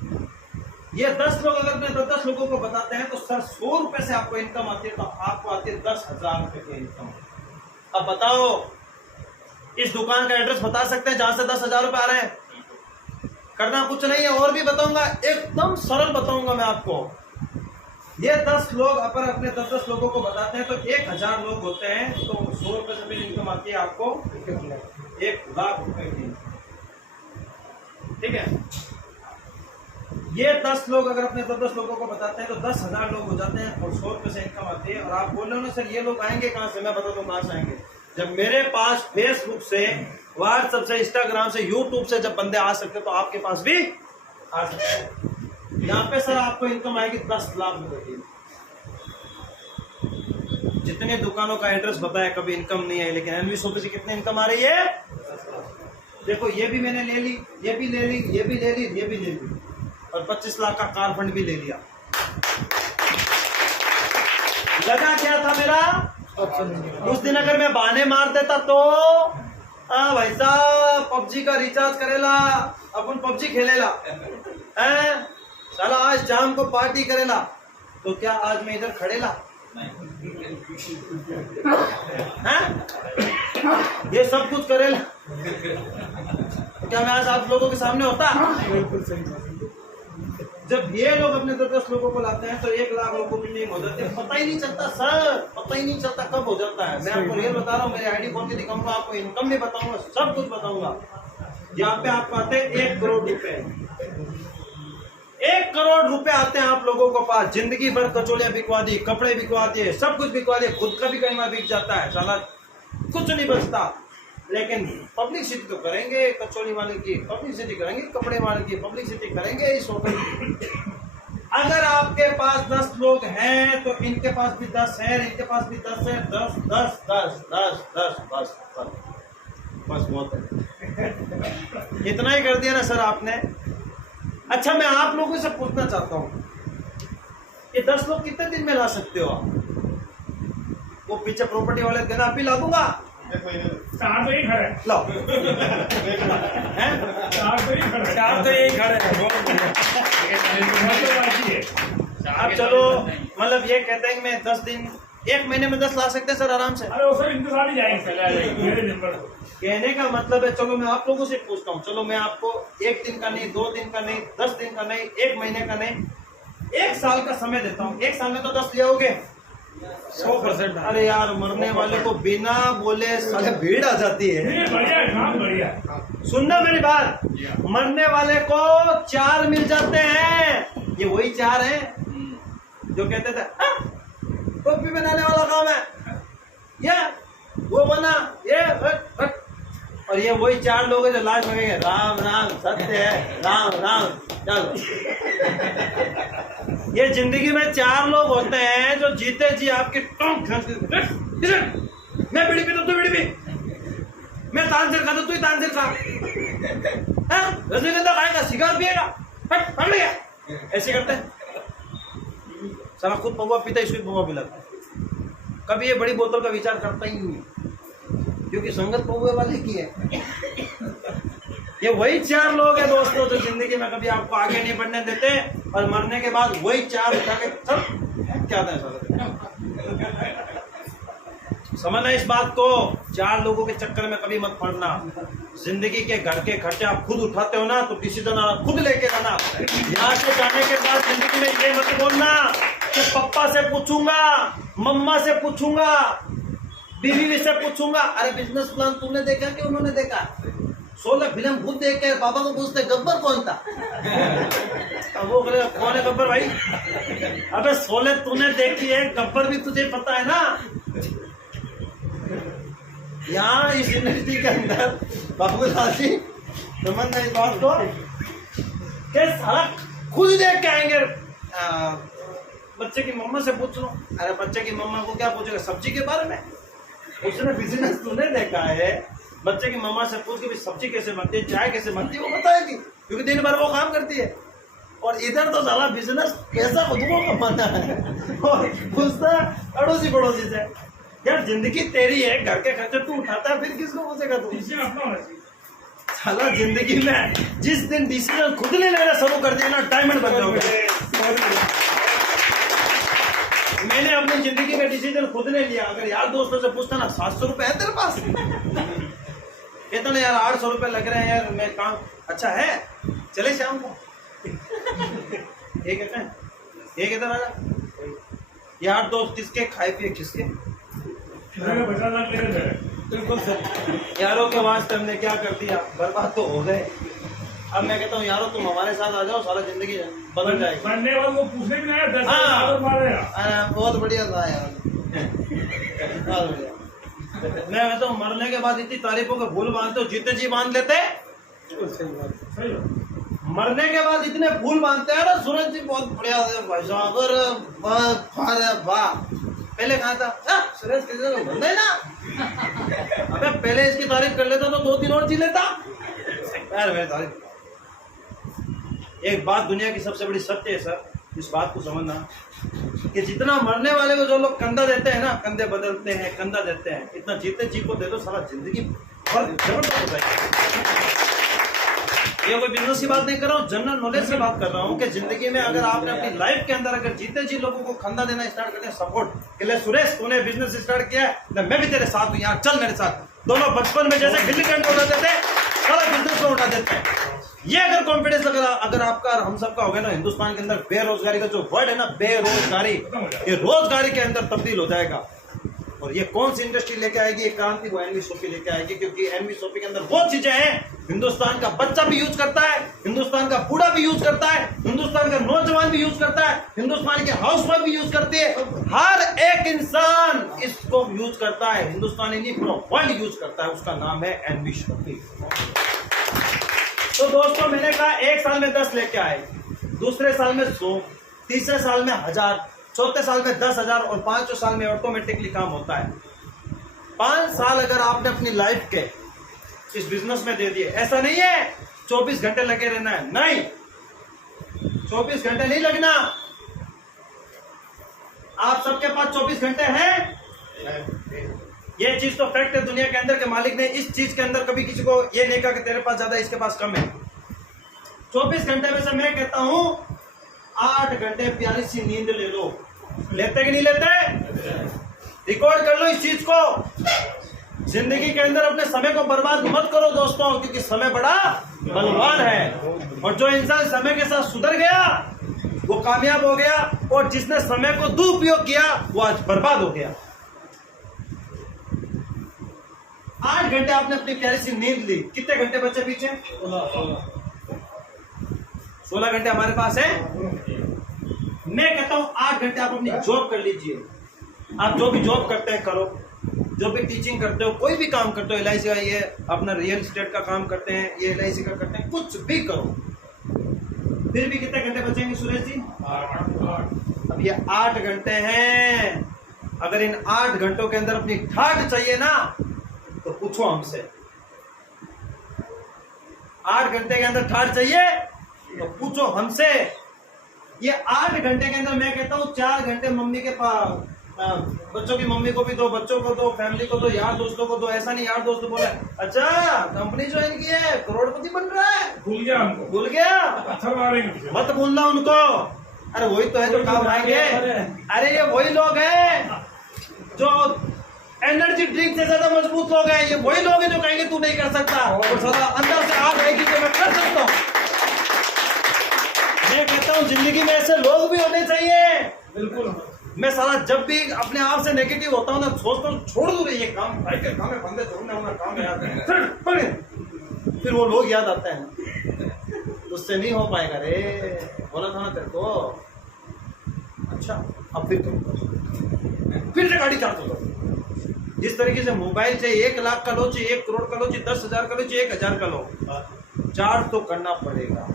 ये 10 लोग अगर अपने 10 लोगों को बताते हैं तो सर 100 रुपए से आपको इनकम आती है, तो आपको आती है 10,000 रुपए की इनकम। अब बताओ, इस दुकान का एड्रेस बता सकते हैं जहां से 10,000 रुपए आ रहे हैं? करना कुछ नहीं है, और भी बताऊंगा, एकदम सरल बताऊंगा मैं आपको। ये 10 लोग अगर अपने 10 लोगों को बताते हैं तो 1,000 लोग होते हैं, तो 100 रुपए से भी इनकम आती है आपको 1,00,000 रुपए की। ठीक है। ये 10 लोग अगर अपने 10 लोगों को बताते हैं तो 10,000 लोग हो जाते हैं और 100 रुपए से इनकम आती है। और आप बोल रहे हो ना सर ये लोग आएंगे कहां से? मैं बता दूं कहां से आएंगे। जब मेरे पास फेसबुक से, व्हाट्सएप से, इंस्टाग्राम से, यूट्यूब से जब बंदे आ सकते तो आपके पास भी आ सकते हैं। यहाँ पे सर आपको इनकम आएगी 10 लाख रुपए की। जितने दुकानों का एड्रेस बताया कभी इनकम नहीं है, लेकिन एनवी शॉपिंग से कितनी इनकम आ रही है? देखो ये भी मैंने ले ली, ये भी ले ली, ये भी ले ली, ये भी ले ली, और 25 लाख का कार फंड भी ले लिया। लगा क्या था मेरा? उस दिन अगर मैं बहाने मार देता तो भाई साहब पबजी का रिचार्ज करेला, अपन पबजी खेलेला, साला आज शाम को पार्टी करेला, तो क्या आज मैं इधर खड़ेला? ये सब कुछ करेला, तो क्या मैं आज आप लोगों के सामने होता? बिल्कुल सही। जब ये लोग अपने 10 लोगों को लाते हैं तो 1,00,000 लोगों की टीम हो जाती है। पता ही नहीं चलता सर, पता ही नहीं चलता कब हो जाता है। मैं आपको रियल बता रहा हूँ, मेरे आईडी खोल के दिखाऊंगा, आपको इनकम भी बताऊंगा, सब कुछ बताऊंगा। यहाँ पे आपको आते हैं 1 करोड़ रुपए, 1 करोड़ रुपए आते हैं आप लोगों को पास। जिंदगी भर कचौलियां बिकवा दी, कपड़े बिकवा दिए, सब कुछ बिकवा दिए, खुद का भी कहीं बिक जाता है, साला कुछ नहीं बचता। लेकिन पब्लिसिटी तो करेंगे कचौड़ी वाले की, पब्लिसिटी करेंगे कपड़े वाले की, पब्लिसिटी करेंगे इस होटल की। अगर आपके पास 10 लोग हैं तो इनके पास भी 10 है, इनके पास भी 10 है, 10 10 10 10 10 10 बस बहुत है। इतना ही कर दिया ना सर आपने। अच्छा, मैं आप लोगों से पूछना चाहता हूँ, ये 10 लोग कितने दिन में ला सकते हो आप? वो पीछे प्रॉपर्टी वाले देना आप ही ला दूंगा, 4 तो यही खड़े हैं। लो 4 तो यही खड़े हैं। अब चलो, मतलब ये कहते हैं कि मैं 10 दिन, 1 महीने में 10 ला सकते हैं सर आराम से। अरे वो सर इंतजार ही जाएंगे मेरे दिन पर। कहने का मतलब है, चलो मैं आप लोगों से पूछता हूँ, चलो मैं आपको 1 दिन का नहीं, 2 दिन का नहीं, 10 दिन का नहीं, 1 महीने का नहीं, 1 साल का समय देता हूँ। 1 साल में तो 10 ले आओगे 100%। अरे यार, मरने वाले को बिना बोले साले भीड़ आ जाती है। बढ़िया। सुनना मेरी बात, मरने वाले को 4 मिल जाते हैं। ये वही 4 हैं जो कहते थे टोपी बनाने वाला काम है, या वो बना ये हट। और ये वही 4 लोग हैं जो लास्ट में कहेंगे राम राम सत्य है, राम राम। चलो ये जिंदगी में 4 लोग होते हैं जो जीते जी आपकी टोंक मैं बीड़ी पीता तू बीड़ी पी, मैं तानसेन खाता तू ही तानसेन खा, रजनीगंधा खाएगा सिगार पिएगा, हट हट गया। ऐसे करते हैं साला, खुद पौवा पीता है, इसको पौवा पिलाता है। कभी ये बड़ी बोतल का विचार करता ही नहीं, क्योंकि संगत पौवे वाले की है। ये वही 4 लोग हैं दोस्तों जो जिंदगी में कभी आपको आगे नहीं बढ़ने देते, और मरने के बाद वही 4 उठा के सब क्या है समझना इस बात को। 4 लोगों के चक्कर में कभी मत पड़ना। जिंदगी के घर के खर्चे आप खुद उठाते हो ना, तो डिसीजन खुद लेके जाना। यहाँ से जाने के बाद जिंदगी में ये मत बोलना कि पापा से पूछूंगा, मम्मा से पूछूंगा, बीवी से पूछूंगा। अरे बिजनेस प्लान तुमने देखा कि उन्होंने देखा? 16 फिल्म खुद देख के पापा को पूछते गब्बर कौन था? अब वो बोले कौन है गब्बर भाई? अबे 16 तूने देखी है, गब्बर भी तुझे पता है ना। यहाँ इस यूनिवर्सिटी के अंदर बाबूलाल जी समझना इस बात को कि सारा खुद देख के आएंगे। बच्चे की मम्मा से पूछ लो। अरे बच्चे की मम्मा को क्या पूछेगा? सब्जी के बारे में। उसने बिजनेस तूने देखा है, बच्चे की मम्मा से पूछ के भी सब्जी कैसे बनती है, चाय कैसे बनती है, वो बताएगी, क्योंकि दिन भर वो काम करती है। और इधर तो साला बिजनेस पैसा खुदों का कमाना है और पूछता अड़ोसी पड़ोसी से। यार जिंदगी तेरी है, घर के खर्चे तू उठाता है, फिर किसको पूछेगा तू? साला जिंदगी में जिस दिन डिसीजन खुद ने लेना शुरू कर दिया ना, डायमंड बन जाओगे। मैंने अपनी जिंदगी में डिसीजन खुद ने लिया। अगर यार दोस्तों से पूछता ना 700 रुपए है तेरे पास, कहता ना यार 800 रुपए लग रहे हैं यार, मैं काम अच्छा है चले शाम को। ये कहते हैं ये कहता राजा यार दोस्त किसके खाए पिए किसके? बिल्कुल सर। यारों के वास्ते हमने क्या कर दिया, बर्बाद तो हो गए। अब मैं कहता हूँ यारो तुम हमारे साथ आ जाओ, सारा जिंदगी बदल जाएगी। बनने वाले वो पूछने भी नहीं आया, 10 बहुत बढ़िया था यार। बहुत बढ़िया। मैं कहता हूँ मरने के बाद इतनी तारीफों के फूल बांधते हो, जीते जी बांध लेते। मरने के बाद इतने फूल बांधते हैं ना, सूरज जी बहुत बढ़िया भाई साहब, वाह। पहले कहा था सूरज किसी बंद है ना, अबे पहले इसकी तारीफ कर लेता तो 2-3 और जी लेता यार। मेरी तारीफ एक बात दुनिया की सबसे बड़ी सत्य है सर, इस बात को समझना कि जितना मरने वाले को जो लोग कंधा देते हैं ना, कंधे बदलते हैं, कंधा देते हैं, इतना जीते जी को दे दो, सारा जिंदगी जबरदस्त हो जाएगी। ये कोई बिजनेस की बात नहीं कर रहा हूँ, जनरल नॉलेज से बात कर रहा हूँ कि जिंदगी में अगर आपने अपनी लाइफ के अंदर अगर जीते जी लोगों को कंधा देना स्टार्ट करते हैं, सपोर्ट के लिए सुरेश तूने बिजनेस स्टार्ट किया है, मैं भी तेरे साथ हूँ यार, चल मेरे साथ। दोनों बचपन में जैसे गिल्ली डंडा उठाते थे, सारा बिजनेस को उठा देते हैं। ये अगर कॉन्फिडेंस अगर आपका और हम सबका हो गया ना, हिंदुस्तान के अंदर बेरोजगारी का जो वर्ड है ना, बेरोजगारी, ये रोजगारी के अंदर तब्दील हो जाएगा। और ये कौन सी इंडस्ट्री लेके आएगी? ये क्रांति वो एनवी सोफी लेके आएगी, क्योंकि एनवी सोफी के अंदर वो चीजें हैं हिंदुस्तान का बच्चा भी यूज करता है, हिंदुस्तान का बूढ़ा भी यूज करता है, हिंदुस्तान का नौजवान भी यूज करता है, हिंदुस्तान के हाउसवाइफ भी यूज करती है, हर एक इंसान इसको यूज करता है। हिंदुस्तानी नहीं, पूरा वर्ल्ड यूज करता है। उसका नाम है एनवी सोफी। तो दोस्तों मैंने कहा एक साल में 10 लेके आए, दूसरे साल में 100, तीसरे साल में 1000, चौथे साल में 10,000 और 5वें साल में ऑटोमेटिकली काम होता है। 5 साल अगर आपने अपनी लाइफ के इस बिजनेस में दे दिए, ऐसा नहीं है 24 घंटे लगे रहना है, नहीं 24 घंटे नहीं लगना। आप सबके पास 24 घंटे हैं। ये चीज तो फैक्ट है दुनिया के अंदर के मालिक ने इस चीज के अंदर कभी किसी को ये नहीं कहा कि तेरे पास ज्यादा इसके पास कम है। 24 घंटे में से मैं कहता हूं 8 घंटे प्यारी सी नींद ले लो। लेते कि नहीं लेते? रिकॉर्ड कर लो इस चीज को। जिंदगी के अंदर अपने समय को बर्बाद मत करो दोस्तों, क्योंकि समय बड़ा बलवान है। और जो इंसान समय के साथ सुधर गया वो कामयाब हो गया, और जिसने समय को दुरुपयोग किया वो आज बर्बाद हो गया। 8 घंटे आपने अपनी प्यारी सी नींद ली, कितने घंटे बचे पीछे? 16 घंटे हमारे पास है। मैं कहता हूं 8 घंटे आप अपनी जॉब कर लीजिए। आप जो भी जॉब करते हैं करो, जो भी टीचिंग करते हो, कोई भी काम करते हो, LIC का ये अपना रियल एस्टेट का काम करते हैं, ये LIC का करते हैं, कुछ भी करो, फिर भी कितने घंटे बचेंगे सुरेश जी? 8 अब ये 8 घंटे हैं। अगर इन 8 घंटों के अंदर अपनी ठाठ चाहिए ना तो पूछो हमसे। 8 घंटे के अंदर ठाठ चाहिए तो पूछो हमसे। ये 8 घंटे के अंदर मैं कहता हूं 4 घंटे मम्मी के पास, बच्चों की मम्मी को भी दो, बच्चों को दो, फैमिली को दो, यार दोस्तों को दो। ऐसा नहीं यार दोस्त बोले अच्छा कंपनी ज्वाइन की है, करोड़पति बन रहा है, भूल गया हमको, भूल गया, अच्छा मारेंगे। मत भूलना उनको। अरे वही तो है जो काम आएंगे। अरे ये वही लोग हैं जो एनर्जी ड्रिंक से ज्यादा मजबूत लोग हैं। ये वही लोग हैं जो कहेंगे तू नहीं कर सकता, और सदा अंदर से आग आएगी कि मैं कर सकता हूँ। मैं कहता हूँ जिंदगी में ऐसे लोग भी होने चाहिए। बिल्कुल। मैं साला जब भी अपने आप से नेगेटिव होता हूँ ना, सोचता हूँ छोड़ दूँ ये काम, भाई के काम है, बंदे छोड़ने वाला काम है यार, फिर वो लोग याद आते हैं, उससे नहीं हो पाएगा रे, बोला था ना तेरे को। अच्छा अब फिर से गाड़ी चार्ज होता। जिस तरीके से मोबाइल चाहिए 1 लाख का लो, चाहिए 1 करोड़ का लो, चाहिए 10,000 का लो, चाहिए 1,000 का लो, चार्ज तो करना पड़ेगा।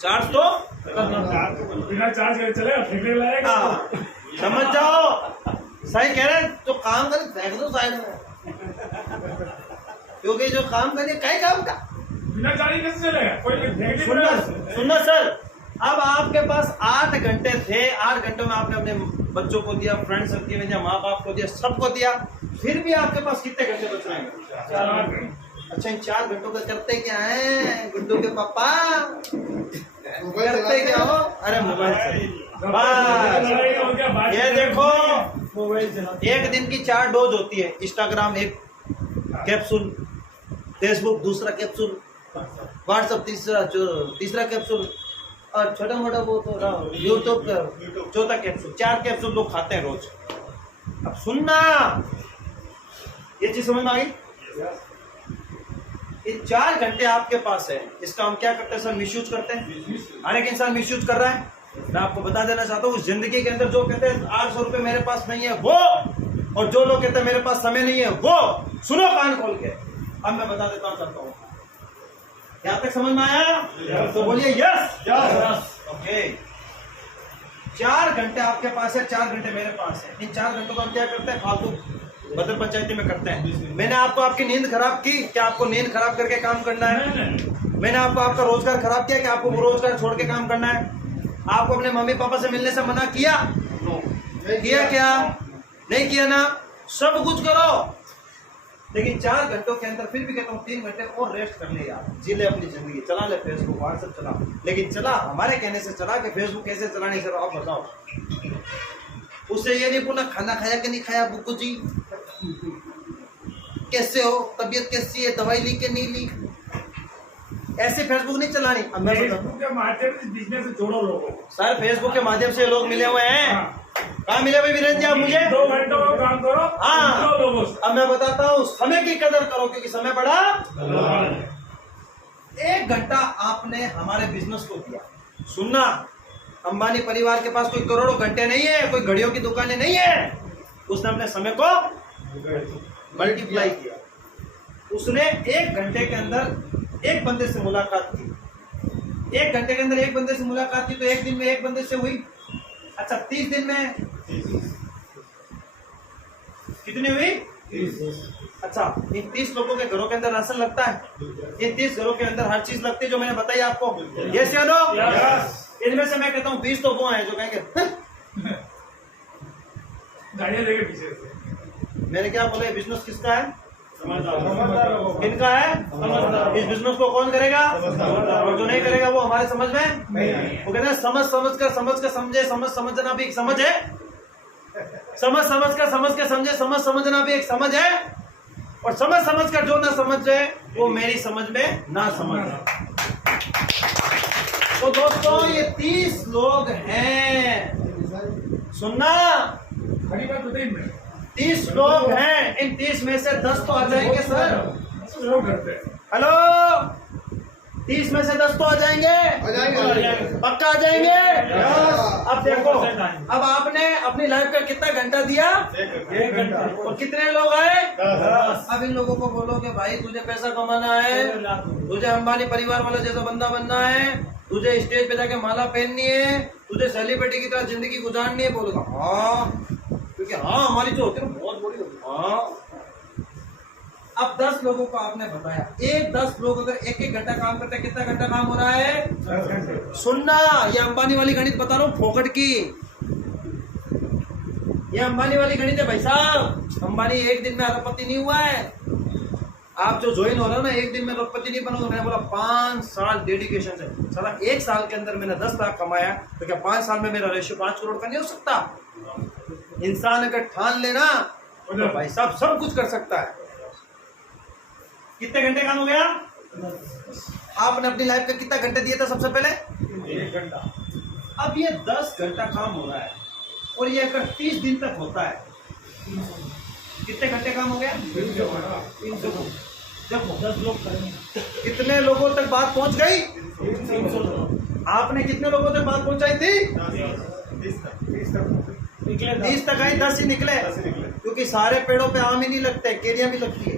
चार्ज तो बिना चार्ज करे चलेगा, फेंकने लायक। समझ जाओ, सही कह रहे हैं। तो काम करे फेंक दो साइड में, क्योंकि जो काम करे कई काम का बिना चार्ज कैसे चलेगा? कोई सुनना सर, अब आपके पास 8 घंटे थे, 8 घंटों में आपने अपने बच्चों को दिया, फ्रेंड सर्किल में दिया, माँ बाप को दिया, सबको दिया, फिर भी आपके पास कितने घंटे बच रहे हैं? 4 घंटे। अच्छा इन 4 घंटों का करते क्या है गुड्डू के पापा? करते क्या हो? अरे मोबाइल बस ये देखो, एक दिन की 4 डोज होती है। इंस्टाग्राम 1 कैप्सूल, फेसबुक दूसरा कैप्सूल, व्हाट्सएप तीसरा कैप्सूल, और छोटा मोटा वो तो यूट्यूब का चौथा कैप्सूल। 4 कैप्सूल लोग खाते हैं रोज। अब सुनना, ये चीज समझ में आ गई? ये 4 घंटे आपके पास है, इसका हम क्या करते हैं सर? मिसयूज करते हैं। हर एक इंसान मिसयूज कर रहा है। मैं आपको बता देना चाहता हूँ, जिंदगी के अंदर जो कहते हैं 800 रुपए मेरे पास नहीं है वो, और जो लोग कहते हैं मेरे पास समय नहीं है वो, सुनो कान खोल के। अब मैं बता देता हूँ सबको, यहाँ तक समझ में आया? तो बोलिए यस। ओके, 4 घंटे आपके पास है, 4 घंटे मेरे पास है। इन 4 घंटों को हम क्या करते हैं? फालतू बदर पंचायती में करते हैं। मैंने आपको आपकी नींद खराब की, क्या आपको नींद खराब करके काम करना है? मैंने आपको आपका रोजगार खराब किया, कि आपको वो रोजगार छोड़ के काम करना है? आपको अपने मम्मी पापा से मिलने से मना किया? किया क्या? नहीं किया ना? सब कुछ करो, लेकिन 4 घंटों के अंदर फिर भी कहता हूँ 3 घंटे और रेस्ट कर ले यार, जी ले अपनी जिंदगी, चला ले फेसबुक व्हाट्सएप चला, लेकिन चला हमारे कहने से चला। कि फेसबुक कैसे चलानी सर आप बताओ? उससे ये नहीं बोला खाना खाया कि नहीं खाया बुक्कू जी, कैसे हो, तबीयत कैसी है, दवाई ली कि नहीं ली, ऐसे फेसबुक नहीं चलानी। अब मैं फेसबुक के माध्यम से बिजनेस से जोड़ो लोगों को। सर फेसबुक के माध्यम से लोग मिले हुए हैं। कहाँ मिले भाई वीरेंद्र जी आप मुझे? 2 घंटों का काम करो। हाँ, लोगों से। अब मैं बताता हूँ, समय की कदर करो, क्योंकि समय बड़ा। 1 घंटा आपने हमारे बिजनेस को दिया। सुनना, अंबानी परिवार के पास कोई करोड़ों घंटे नहीं है, कोई घड़ियों की दुकानें नहीं है। उसने अपने समय को मल्टीप्लाई किया। उसने 1 घंटे के अंदर एक बंदे से मुलाकात की। 1 घंटे के अंदर एक बंदे से मुलाकात की तो 1 दिन में 1 बंदे से हुई। अच्छा 30 दिन में कितनी हुई? 30। अच्छा इन 30 लोगों के घरों के अंदर राशन लगता है? इन 30 घरों के अंदर हर चीज लगती है जो मैंने बताई आपको। यस या नो? इनमें से मैं कहता हूँ 20 तो वो हैं जो कहेंगे गाड़ियां लेके पीछे से। मैंने क्या बोला? बिजनेस किसका है? किनका है? इस बिजनेस को कौन करेगा? और जो नहीं करेगा वो हमारे समझ में वो कहते हैं समझ कर समझे, समझना भी एक समझ है। समझ कर समझे, समझना भी एक समझ है। और समझ कर जो ना समझ जाए वो मेरी समझ में ना समझ है। तो दोस्तों ये 30 लोग हैं, सुनना, खड़ी बात बताइए मैं। 30 लोग हैं। इन 30 में से 10 तो आ जाएंगे सर। लोग करते हैं। हेलो 30 में से 10 तो आ जाएंगे, पक्का आ जाएंगे। अब देखो, अब आपने अपनी लाइफ का कितना घंटा दिया? 1 घंटा। और कितने लोग आए? 10। अब इन लोगों को बोलो कि भाई तुझे पैसा कमाना है, तुझे अंबानी परिवार वाला जैसा बंदा बनना है, तुझे स्टेज पे जाके माला पहननी है, तुझे सेलिब्रिटी की तरह जिंदगी गुजारनी है। बोलेगा हाँ, क्योंकि हाँ हमारी जो होती है ना बहुत बड़ी होती है। हाँ। अब 10 लोगों को आपने बताया, 10 लोग अगर 1-1 घंटा काम करते हैं, कितना घंटा काम हो रहा है? 10 घंटे। सुनना, ये अंबानी वाली गणित बता रहा हूँ फोकट की, ये अंबानी वाली गणित है भाई साहब। अंबानी एक दिन में अरबपति नहीं हुआ है। आप जो ज्वाइन हो रहे हो ना, एक दिन में अरबपति नहीं बनोगे। मैंने बोला 5 साल डेडिकेशन से। साला 1 साल के अंदर मैंने 10 लाख कमाया, तो क्या 5 साल में मेरा रेशियो 5 करोड़ का नहीं हो सकता? इंसान अगर ठान लेना तो भाई साहब सब कुछ कर सकता है। कितने घंटे काम हो गया? आपने अपनी लाइफ का कितना घंटे दिए थे सबसे पहले? 1 घंटा। अब ये 10 घंटा काम हो रहा है और ये अगर 30 दिन तक होता है, कितने घंटे काम हो गया? 300। देखो 10 लोग करेंगे, कितने लोगों तक बात पहुंच गई? 300। आपने कितने लोगों तक बात पहुंचाई थी? 30 तक आई, 10 ही निकले। क्योंकि सारे पेड़ों पे आम ही नहीं लगते, केरियां भी लगती है।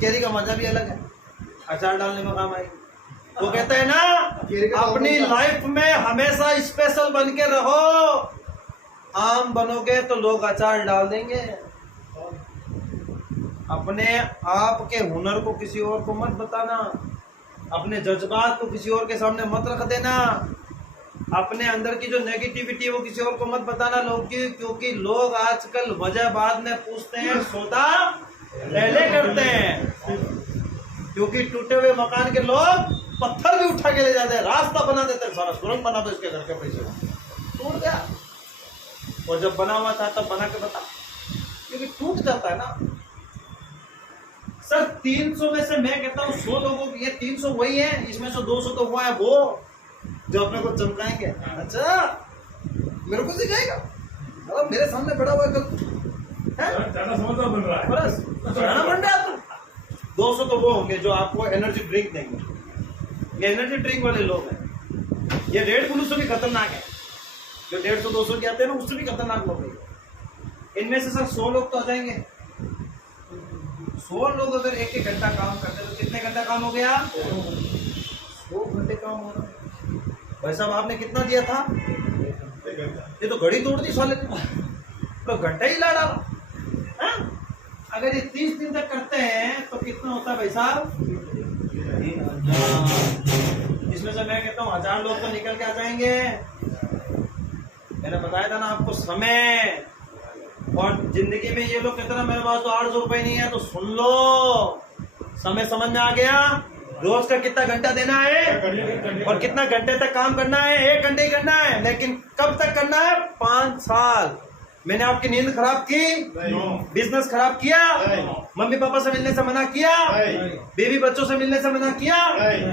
केरी का मजा भी अलग है, अचार डालने में काम आएगी। वो कहते हैं ना, अपनी लाइफ में हमेशा स्पेशल बन के रहो। आम बनोगे तो लोग अचार डाल देंगे। अपने आप के हुनर को किसी और को मत बताना, अपने जज्बात को किसी और के सामने मत रख देना, अपने अंदर की जो नेगेटिविटी है वो किसी और को मत बताना लोग की। क्योंकि लोग आजकल वजह बाद में पूछते हैं, सौदा पहले करते हैं। क्योंकि टूटे हुए मकान के लोग पत्थर भी उठा के ले जाते हैं, रास्ता बना देते हैं, सारा सुरंग बना दो इसके घर के पैसे टूट गया। और जब बना हुआ था तब बना के बता, क्योंकि टूट जाता है ना। सर 300 में से मैं कहता हूँ 100 लोगों की, ये 300 वही है, इसमें से 200 तो हुआ है वो जो अपने को चमकाएंगे। अच्छा मेरे को सिखाएगा, मतलब मेरे सामने बड़ा हुआ कल ज्यादा समझदार बन रहा है, बस जाना बन रहा है। 200 तो वो होंगे जो आपको एनर्जी ड्रिंक देंगे, ये एनर्जी ड्रिंक वाले लोग हैं। ये रेड बुल से भी खतरनाक है, जो 150-200 के आते हैं ना, उससे भी खतरनाक लोग हैं। इनमें से सर 100 लोग तो आ जाएंगे। 100 लोग अगर 1-1 घंटा काम करते तो कितने घंटा काम हो गया? 100 घंटे काम हो रहा है। भाई साहब आपने कितना दिया था? 1 घंटा। ये तो घड़ी तोड़ दी साले ने, तो घंटा ही ला डाला। अगर ये 30 दिन तक करते हैं तो कितना होता है भाई साहब? 3000। इसमें से मैं कहता हूँ 1000 लोग तो निकल के आ जाएंगे। मैंने बताया था ना आपको, समय। और जिंदगी में ये लोग कहते ना मेरे पास तो 800 रुपए नहीं है, तो सुन लो, समय समझ में आ गया। रोज का कितना घंटा देना है और कितना घंटे तक काम करना है? 1 घंटे ही करना है, लेकिन कब तक करना है? 5 साल। मैंने आपकी नींद खराब की? बिजनेस खराब किया? मम्मी पापा से मिलने से मना किया? बीवी बच्चों से मिलने से मना किया?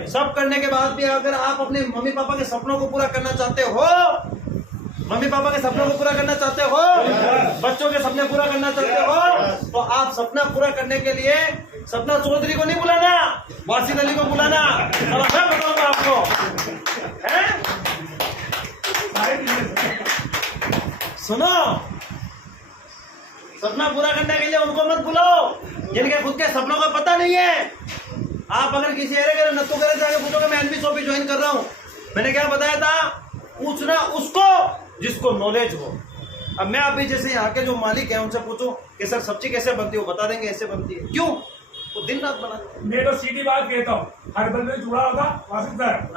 सब करने के बाद भी अगर आप अपने मम्मी पापा के सपनों को पूरा करना चाहते हो, मम्मी पापा के सपनों को पूरा करना चाहते हो, बच्चों के सपने पूरा करना चाहते हो, तो आप सपना पूरा करने के लिए सपना चौधरी को नहीं बुलाना, वासिद अली को बुलाना। अब मैं बताऊंगा आपको, है? सुनो, सपना पूरा करने के लिए उनको मत बुलाओ जिनके खुद के सपनों का पता नहीं है। आप अगर किसी एरिया के नत्थु करे जाके पूछोगे मैं एनबी शॉपी ज्वाइन कर रहा हूँ, मैंने क्या बताया था? पूछना उसको जिसको नॉलेज हो। अब मैं अभी जैसे यहाँ के जो मालिक हैं उनसे पूछूं कि सर सब्जी कैसे बनती है, वो बता देंगे ऐसे बनती है। क्यों? वो दिन रात बनाते हैं। मैं तो सीधी बात कहता हूँ, हर बंदे जुड़ा होगा वासिफ सर,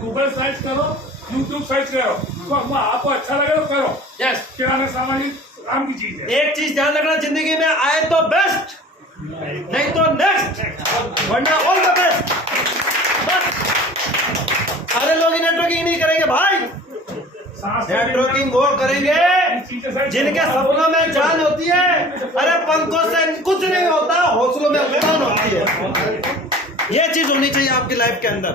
गूगल सर्च करो, यूट्यूब सर्च करो, तो आपको अच्छा लगे तो करो। यस, किराना सामान काम की चीज है। एक चीज ध्यान रखना, जिंदगी में आए तो बेस्ट, नहीं तो नेक्स्ट, वरना ऑल द बेस्ट। सारे लोग नेटवर्किंग नहीं करेंगे भाई, नेटवर्किंग वो करेंगे जिनके सपनों में जान होती है। अरे पंखों से कुछ नहीं होता, हौसलों में उड़ान होती है। ये चीज होनी चाहिए आपकी लाइफ के अंदर।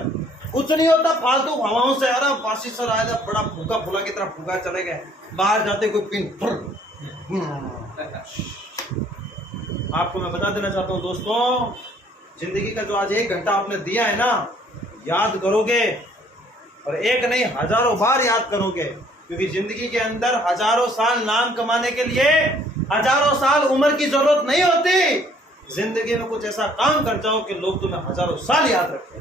कुछ नहीं होता फालतू हवाओं से। अरे वासी सर आया था, बड़ा फूका फूला की तरह फूका चले गए, बाहर जाते कोई पिन। आपको मैं बता देना चाहता हूँ दोस्तों, जिंदगी का जो आज 1 घंटा आपने दिया है ना, याद करोगे, और एक नहीं हजारों बार याद करोगे, क्योंकि जिंदगी के अंदर हजारों साल नाम कमाने के लिए हजारों साल उम्र की जरूरत नहीं होती। जिंदगी में कुछ ऐसा काम कर जाओ कि लोग तुम्हें हजारों साल याद रखें।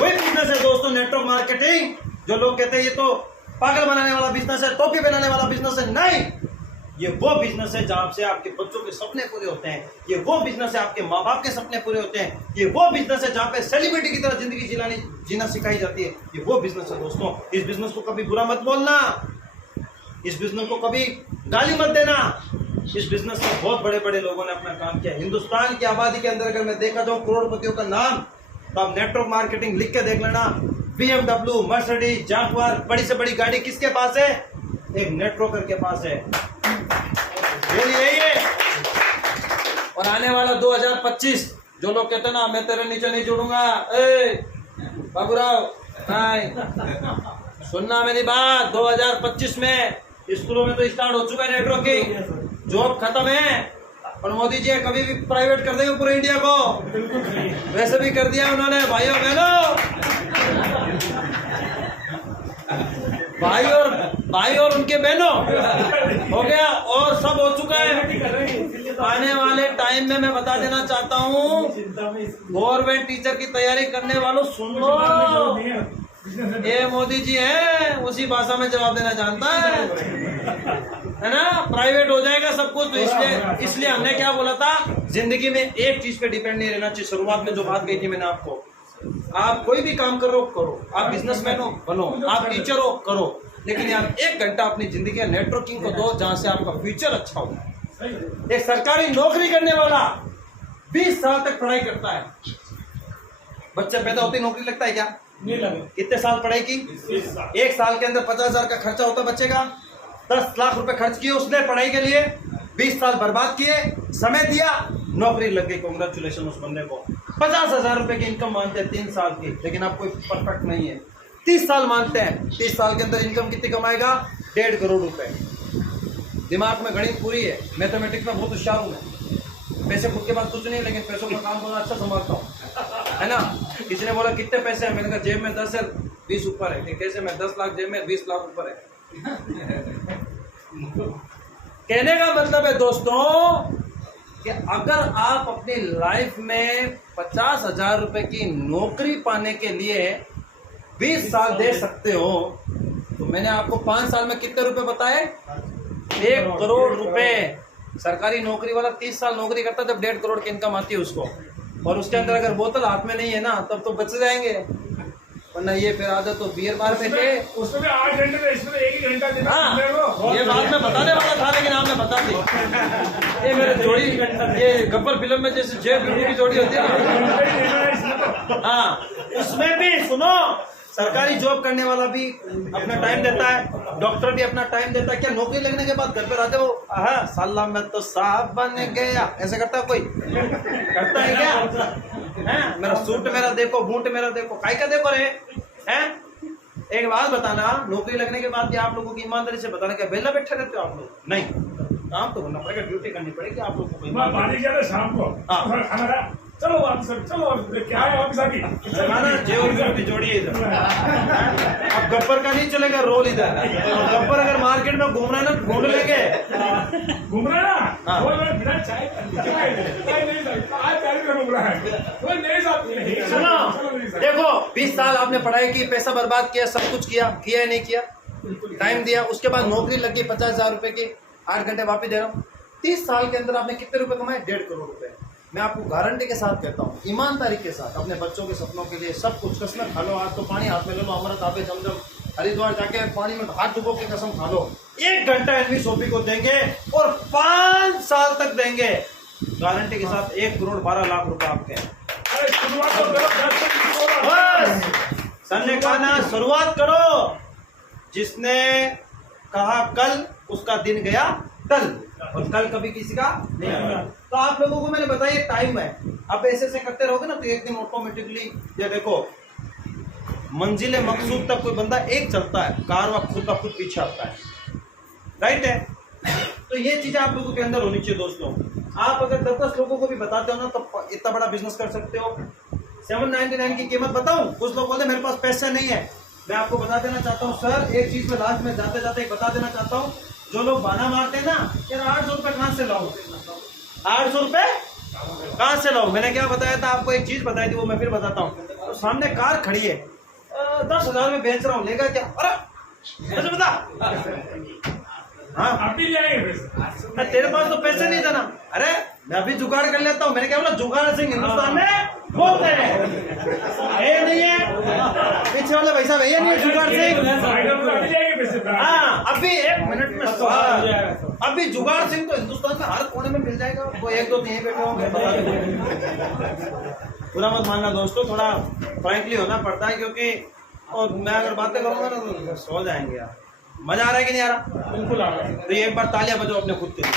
वही बिजनेस है दोस्तों नेटवर्क मार्केटिंग। जो लोग कहते हैं ये तो पागल बनाने वाला बिजनेस है, टोपी पहनाने वाला बिजनेस है, नहीं, ये वो बिजनेस है जहां से आपके बच्चों के सपने पूरे होते हैं। ये वो बिजनेस है आपके माँ बाप के सपने पूरे होते हैं। ये वो बिजनेस है जहां पे सेलिब्रिटी की तरह जिंदगी जीना सिखाई जाती है। ये वो बिजनेस है दोस्तों। इस बिजनेस को कभी बुरा मत बोलना, इस बिजनेस को कभी गाली मत देना। इस बिजनेस में बहुत बड़े बड़े लोगों ने अपना काम किया। हिंदुस्तान की आबादी के अंदर अगर मैं देखा जाऊं करोड़पतियों का नाम, तो आप नेटवर्क मार्केटिंग लिख के देख लेना। BMW, मर्सिडीज, जागवार, बड़ी से बड़ी गाड़ी किसके पास है? एक नेटवर्कर के पास है। यही है। और आने वाला 2025, जो लोग कहते हैं ना मैं तेरे नीचे नहीं जोड़ूंगा, बाबूराव नहीं सुनना मेरी बात। 2025 में स्कूलों में तो स्टार्ट हो चुका है नेटवर्किंग, जॉब खत्म है। और मोदी जी कभी भी प्राइवेट कर देंगे पूरे इंडिया को, वैसे भी कर दिया उन्होंने। भाइयों बहनों, भाई और उनके बहनों हो गया, और सब हो चुका है। आने वाले टाइम में मैं बता देना चाहता हूँ, गवर्नमेंट टीचर की तैयारी करने वालों सुन लो, ये मोदी जी है उसी भाषा में जवाब देना जानता है ना। प्राइवेट हो जाएगा सब कुछ, तो इसलिए हमने क्या बोला था, जिंदगी में एक चीज पे डिपेंड नहीं रहना चाहिए। शुरुआत में जो बात कही थी मैंने आपको, आप कोई भी काम करो, आप बिजनेसमैन हो बनो, आप टीचर हो करो, लेकिन यार 1 घंटा अपनी जिंदगी का नेटवर्किंग को दो जहां से आपका फ्यूचर अच्छा हो। एक सरकारी नौकरी करने वाला 20 साल तक पढ़ाई करता है। बच्चे पैदा होते ही नौकरी लगता है क्या? नहीं लगे। कितने साल पढ़ाई की? 1 साल के अंदर 50,000 का खर्चा होता बच्चे का। 10 लाख रुपए खर्च किए उसने पढ़ाई के लिए, 20 साल बर्बाद किए, समय दिया, नौकरी लग गई। कांग्रेचुलेशन उस बंदे को। 50,000 रुपए की इनकम मानते हैं 3 साल की, लेकिन आप कोई परफेक्ट नहीं है। 30 साल मानते हैं, 30 साल के अंदर इनकम कितनी कमाएगा? 1.5 करोड़ रुपए। दिमाग में गणित पूरी है, मैथमेटिक्स में बहुत होशियार हूं मैं। पैसे खुद के पास कुछ नहीं, लेकिन पैसों का काम बहुत अच्छा संभालता हूँ, है ना। किसी ने बोला कितने पैसे हैं, मैंने कहा जेब में 10 है, 20 ऊपर है। कि कैसे? मैं 10 लाख जेब में, 20 लाख ऊपर है। कहने का मतलब है दोस्तों कि अगर आप अपनी लाइफ में 50,000 रुपए की नौकरी पाने के लिए 20 साल दे सकते हो, तो मैंने आपको 5 साल में कितने रुपए बताए? 1 करोड़ रुपए। सरकारी नौकरी वाला 30 साल नौकरी करता है, जब 1.5 करोड़ की इनकम आती है उसको, और उसके अंदर अगर बोतल हाथ में नहीं है ना, तब तो बच जाएंगे। वरना ये फिर आदत तो बियर बार पे थे, उसमें 8 घंटे, इसमें 1 ही घंटा देना। हाँ, ये बात मैं बताने वाला था, लेकिन आपने बता दी। ये मेरे जोड़ी, ये गब्बर फिल्म में जैसे जय बिल्डू की जोड़ी होती है ना, हाँ, उसमें भी सुनो, सरकारी जॉब करने वाला भी अपना टाइम देता है, डॉक्टर भी अपना टाइम देता है। क्या नौकरी लगने के बाद घर पे रहते हो, हाँ साला मैं तो साहब बन गया, ऐसे करता है कोई? करता है क्या? है? मेरा सूट मेरा देखो, बूट मेरा देखो, काय का देखो रे, हैं? एक बात बताना, नौकरी लगने के बाद भी आप लोगों की ईमानदारी से बताना, क्या बेला बैठे रहते हो आप लोग? नहीं, काम तो करना पड़ेगा, ड्यूटी करनी पड़ेगी आप लोगों को। शाम को चलो वापस, चलो क्या है वापस आगे की जोड़ी है इधर। अब गब्बर का नहीं चलेगा रोल इधर। गब्बर अगर मार्केट में घूम रहा है ना, ढूंढ लेंगे, घूम रहा है ना, बिना चाय सुनो, देखो 20 साल आपने पढ़ाई की, पैसा बर्बाद किया, सब कुछ किया या नहीं किया? टाइम दिया, उसके बाद नौकरी लगी 50,000 रुपए की, 8 घंटे वापिस दे रहा हूँ। 30 साल के अंदर आपने कितने रुपए कमाए? 1.5 करोड़ रुपए। मैं आपको गारंटी के साथ कहता हूँ, ईमानदारी के साथ, अपने बच्चों के सपनों के लिए सब कुछ कसम खा लो। आज तो पानी हाथ में ले लो, अमृत आपे जमजम, हरिद्वार जाके पानी में हाथ डुबो के कसम खा लो। 1 घंटा एनवी सोपी को देंगे और 5 साल तक देंगे, गारंटी के साथ 1 करोड़ 12 लाख रुपए आपके। सर ने कहा ना, शुरुआत करो। जिसने कहा कल, उसका दिन गया टल, और कल कभी किसी का नहीं आया। तो आप लोगों को मैंने बताया टाइम है, आप ऐसे करते रहोगे ना, तो एक दिन ऑटोमेटिकली, ये देखो मंजिले मकसूद तक कोई बंदा एक चलता है, कार वह खुद का खुद पीछे आता है, राइट है? तो ये चीजें आप लोगों के अंदर होनी चाहिए दोस्तों। आप अगर 10-10 लोगों को भी बताते हो ना, तो इतना बड़ा बिजनेस कर सकते हो। 799 की कीमत बताऊं? कुछ लोग बोलते मेरे पास पैसे नहीं है। मैं आपको बता देना चाहता हूँ सर, एक चीज में लास्ट में जाते जाते एक बता देना चाहता हूँ, जो लोग बहाना मारते हैं ना यार 800 रुपए कहाँ से लाऊं, 800 रुपए कहाँ से लाऊं? मैंने क्या बताया था आपको, एक चीज बताई थी, वो मैं फिर बताता हूँ। तो सामने कार खड़ी है, 10,000 में बेच रहा हूँ, लेगा क्या? अरे ऐसे बता। हाँ आप भी ले आएंगे पैसे। तेरे पास तो पैसे नहीं था ना। अरे मैं अभी जुगाड़ कर लेता हूँ। मैंने क्या बोला, जुगाड़ सिंह हिंदुस्तान में बोलते हैं, है नहीं है पीछे वाले पैसा भैया नहीं है जुगाड़ सिंह। अभी ले आएंगे पैसे। हाँ अभी 1 मिनट में सवाल, अभी जुगाड़ सिंह तो हिंदुस्तान में हर कोने में मिल जाएगा। वो 1-2 यहीं बैठे होंगे, बुरा मत मानना दोस्तों, थोड़ा फ्रैंकली होना पड़ता है, क्योंकि और मैं अगर बातें करूंगा ना तो सो जाएंगे यार। मजा आ रहा है कि नहीं आ रहा? बिल्कुल आ रहा है। तो ये एक बार तालियां बजाओ अपने खुद के लिए।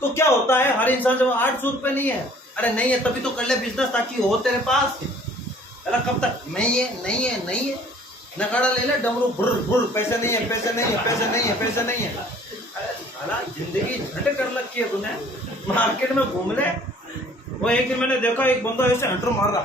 तो क्या होता है, हर इंसान जब 800 रुपए नहीं है, अरे नहीं है तभी तो कर ले बिजनेस, ताकि हो तेरे पास। अरे कब तक नहीं है नहीं है नहीं है, नगाड़ा ले ले डमरू, बुर बुर, पैसे नहीं है पैसे नहीं है पैसे नहीं है पैसे नहीं है। अरे साला जिंदगी झंड कर रखी है तूने, मार्केट में घूम ले। वो एक दिन मैंने देखा, एक बंदा ऐसे हंटर मार रहा,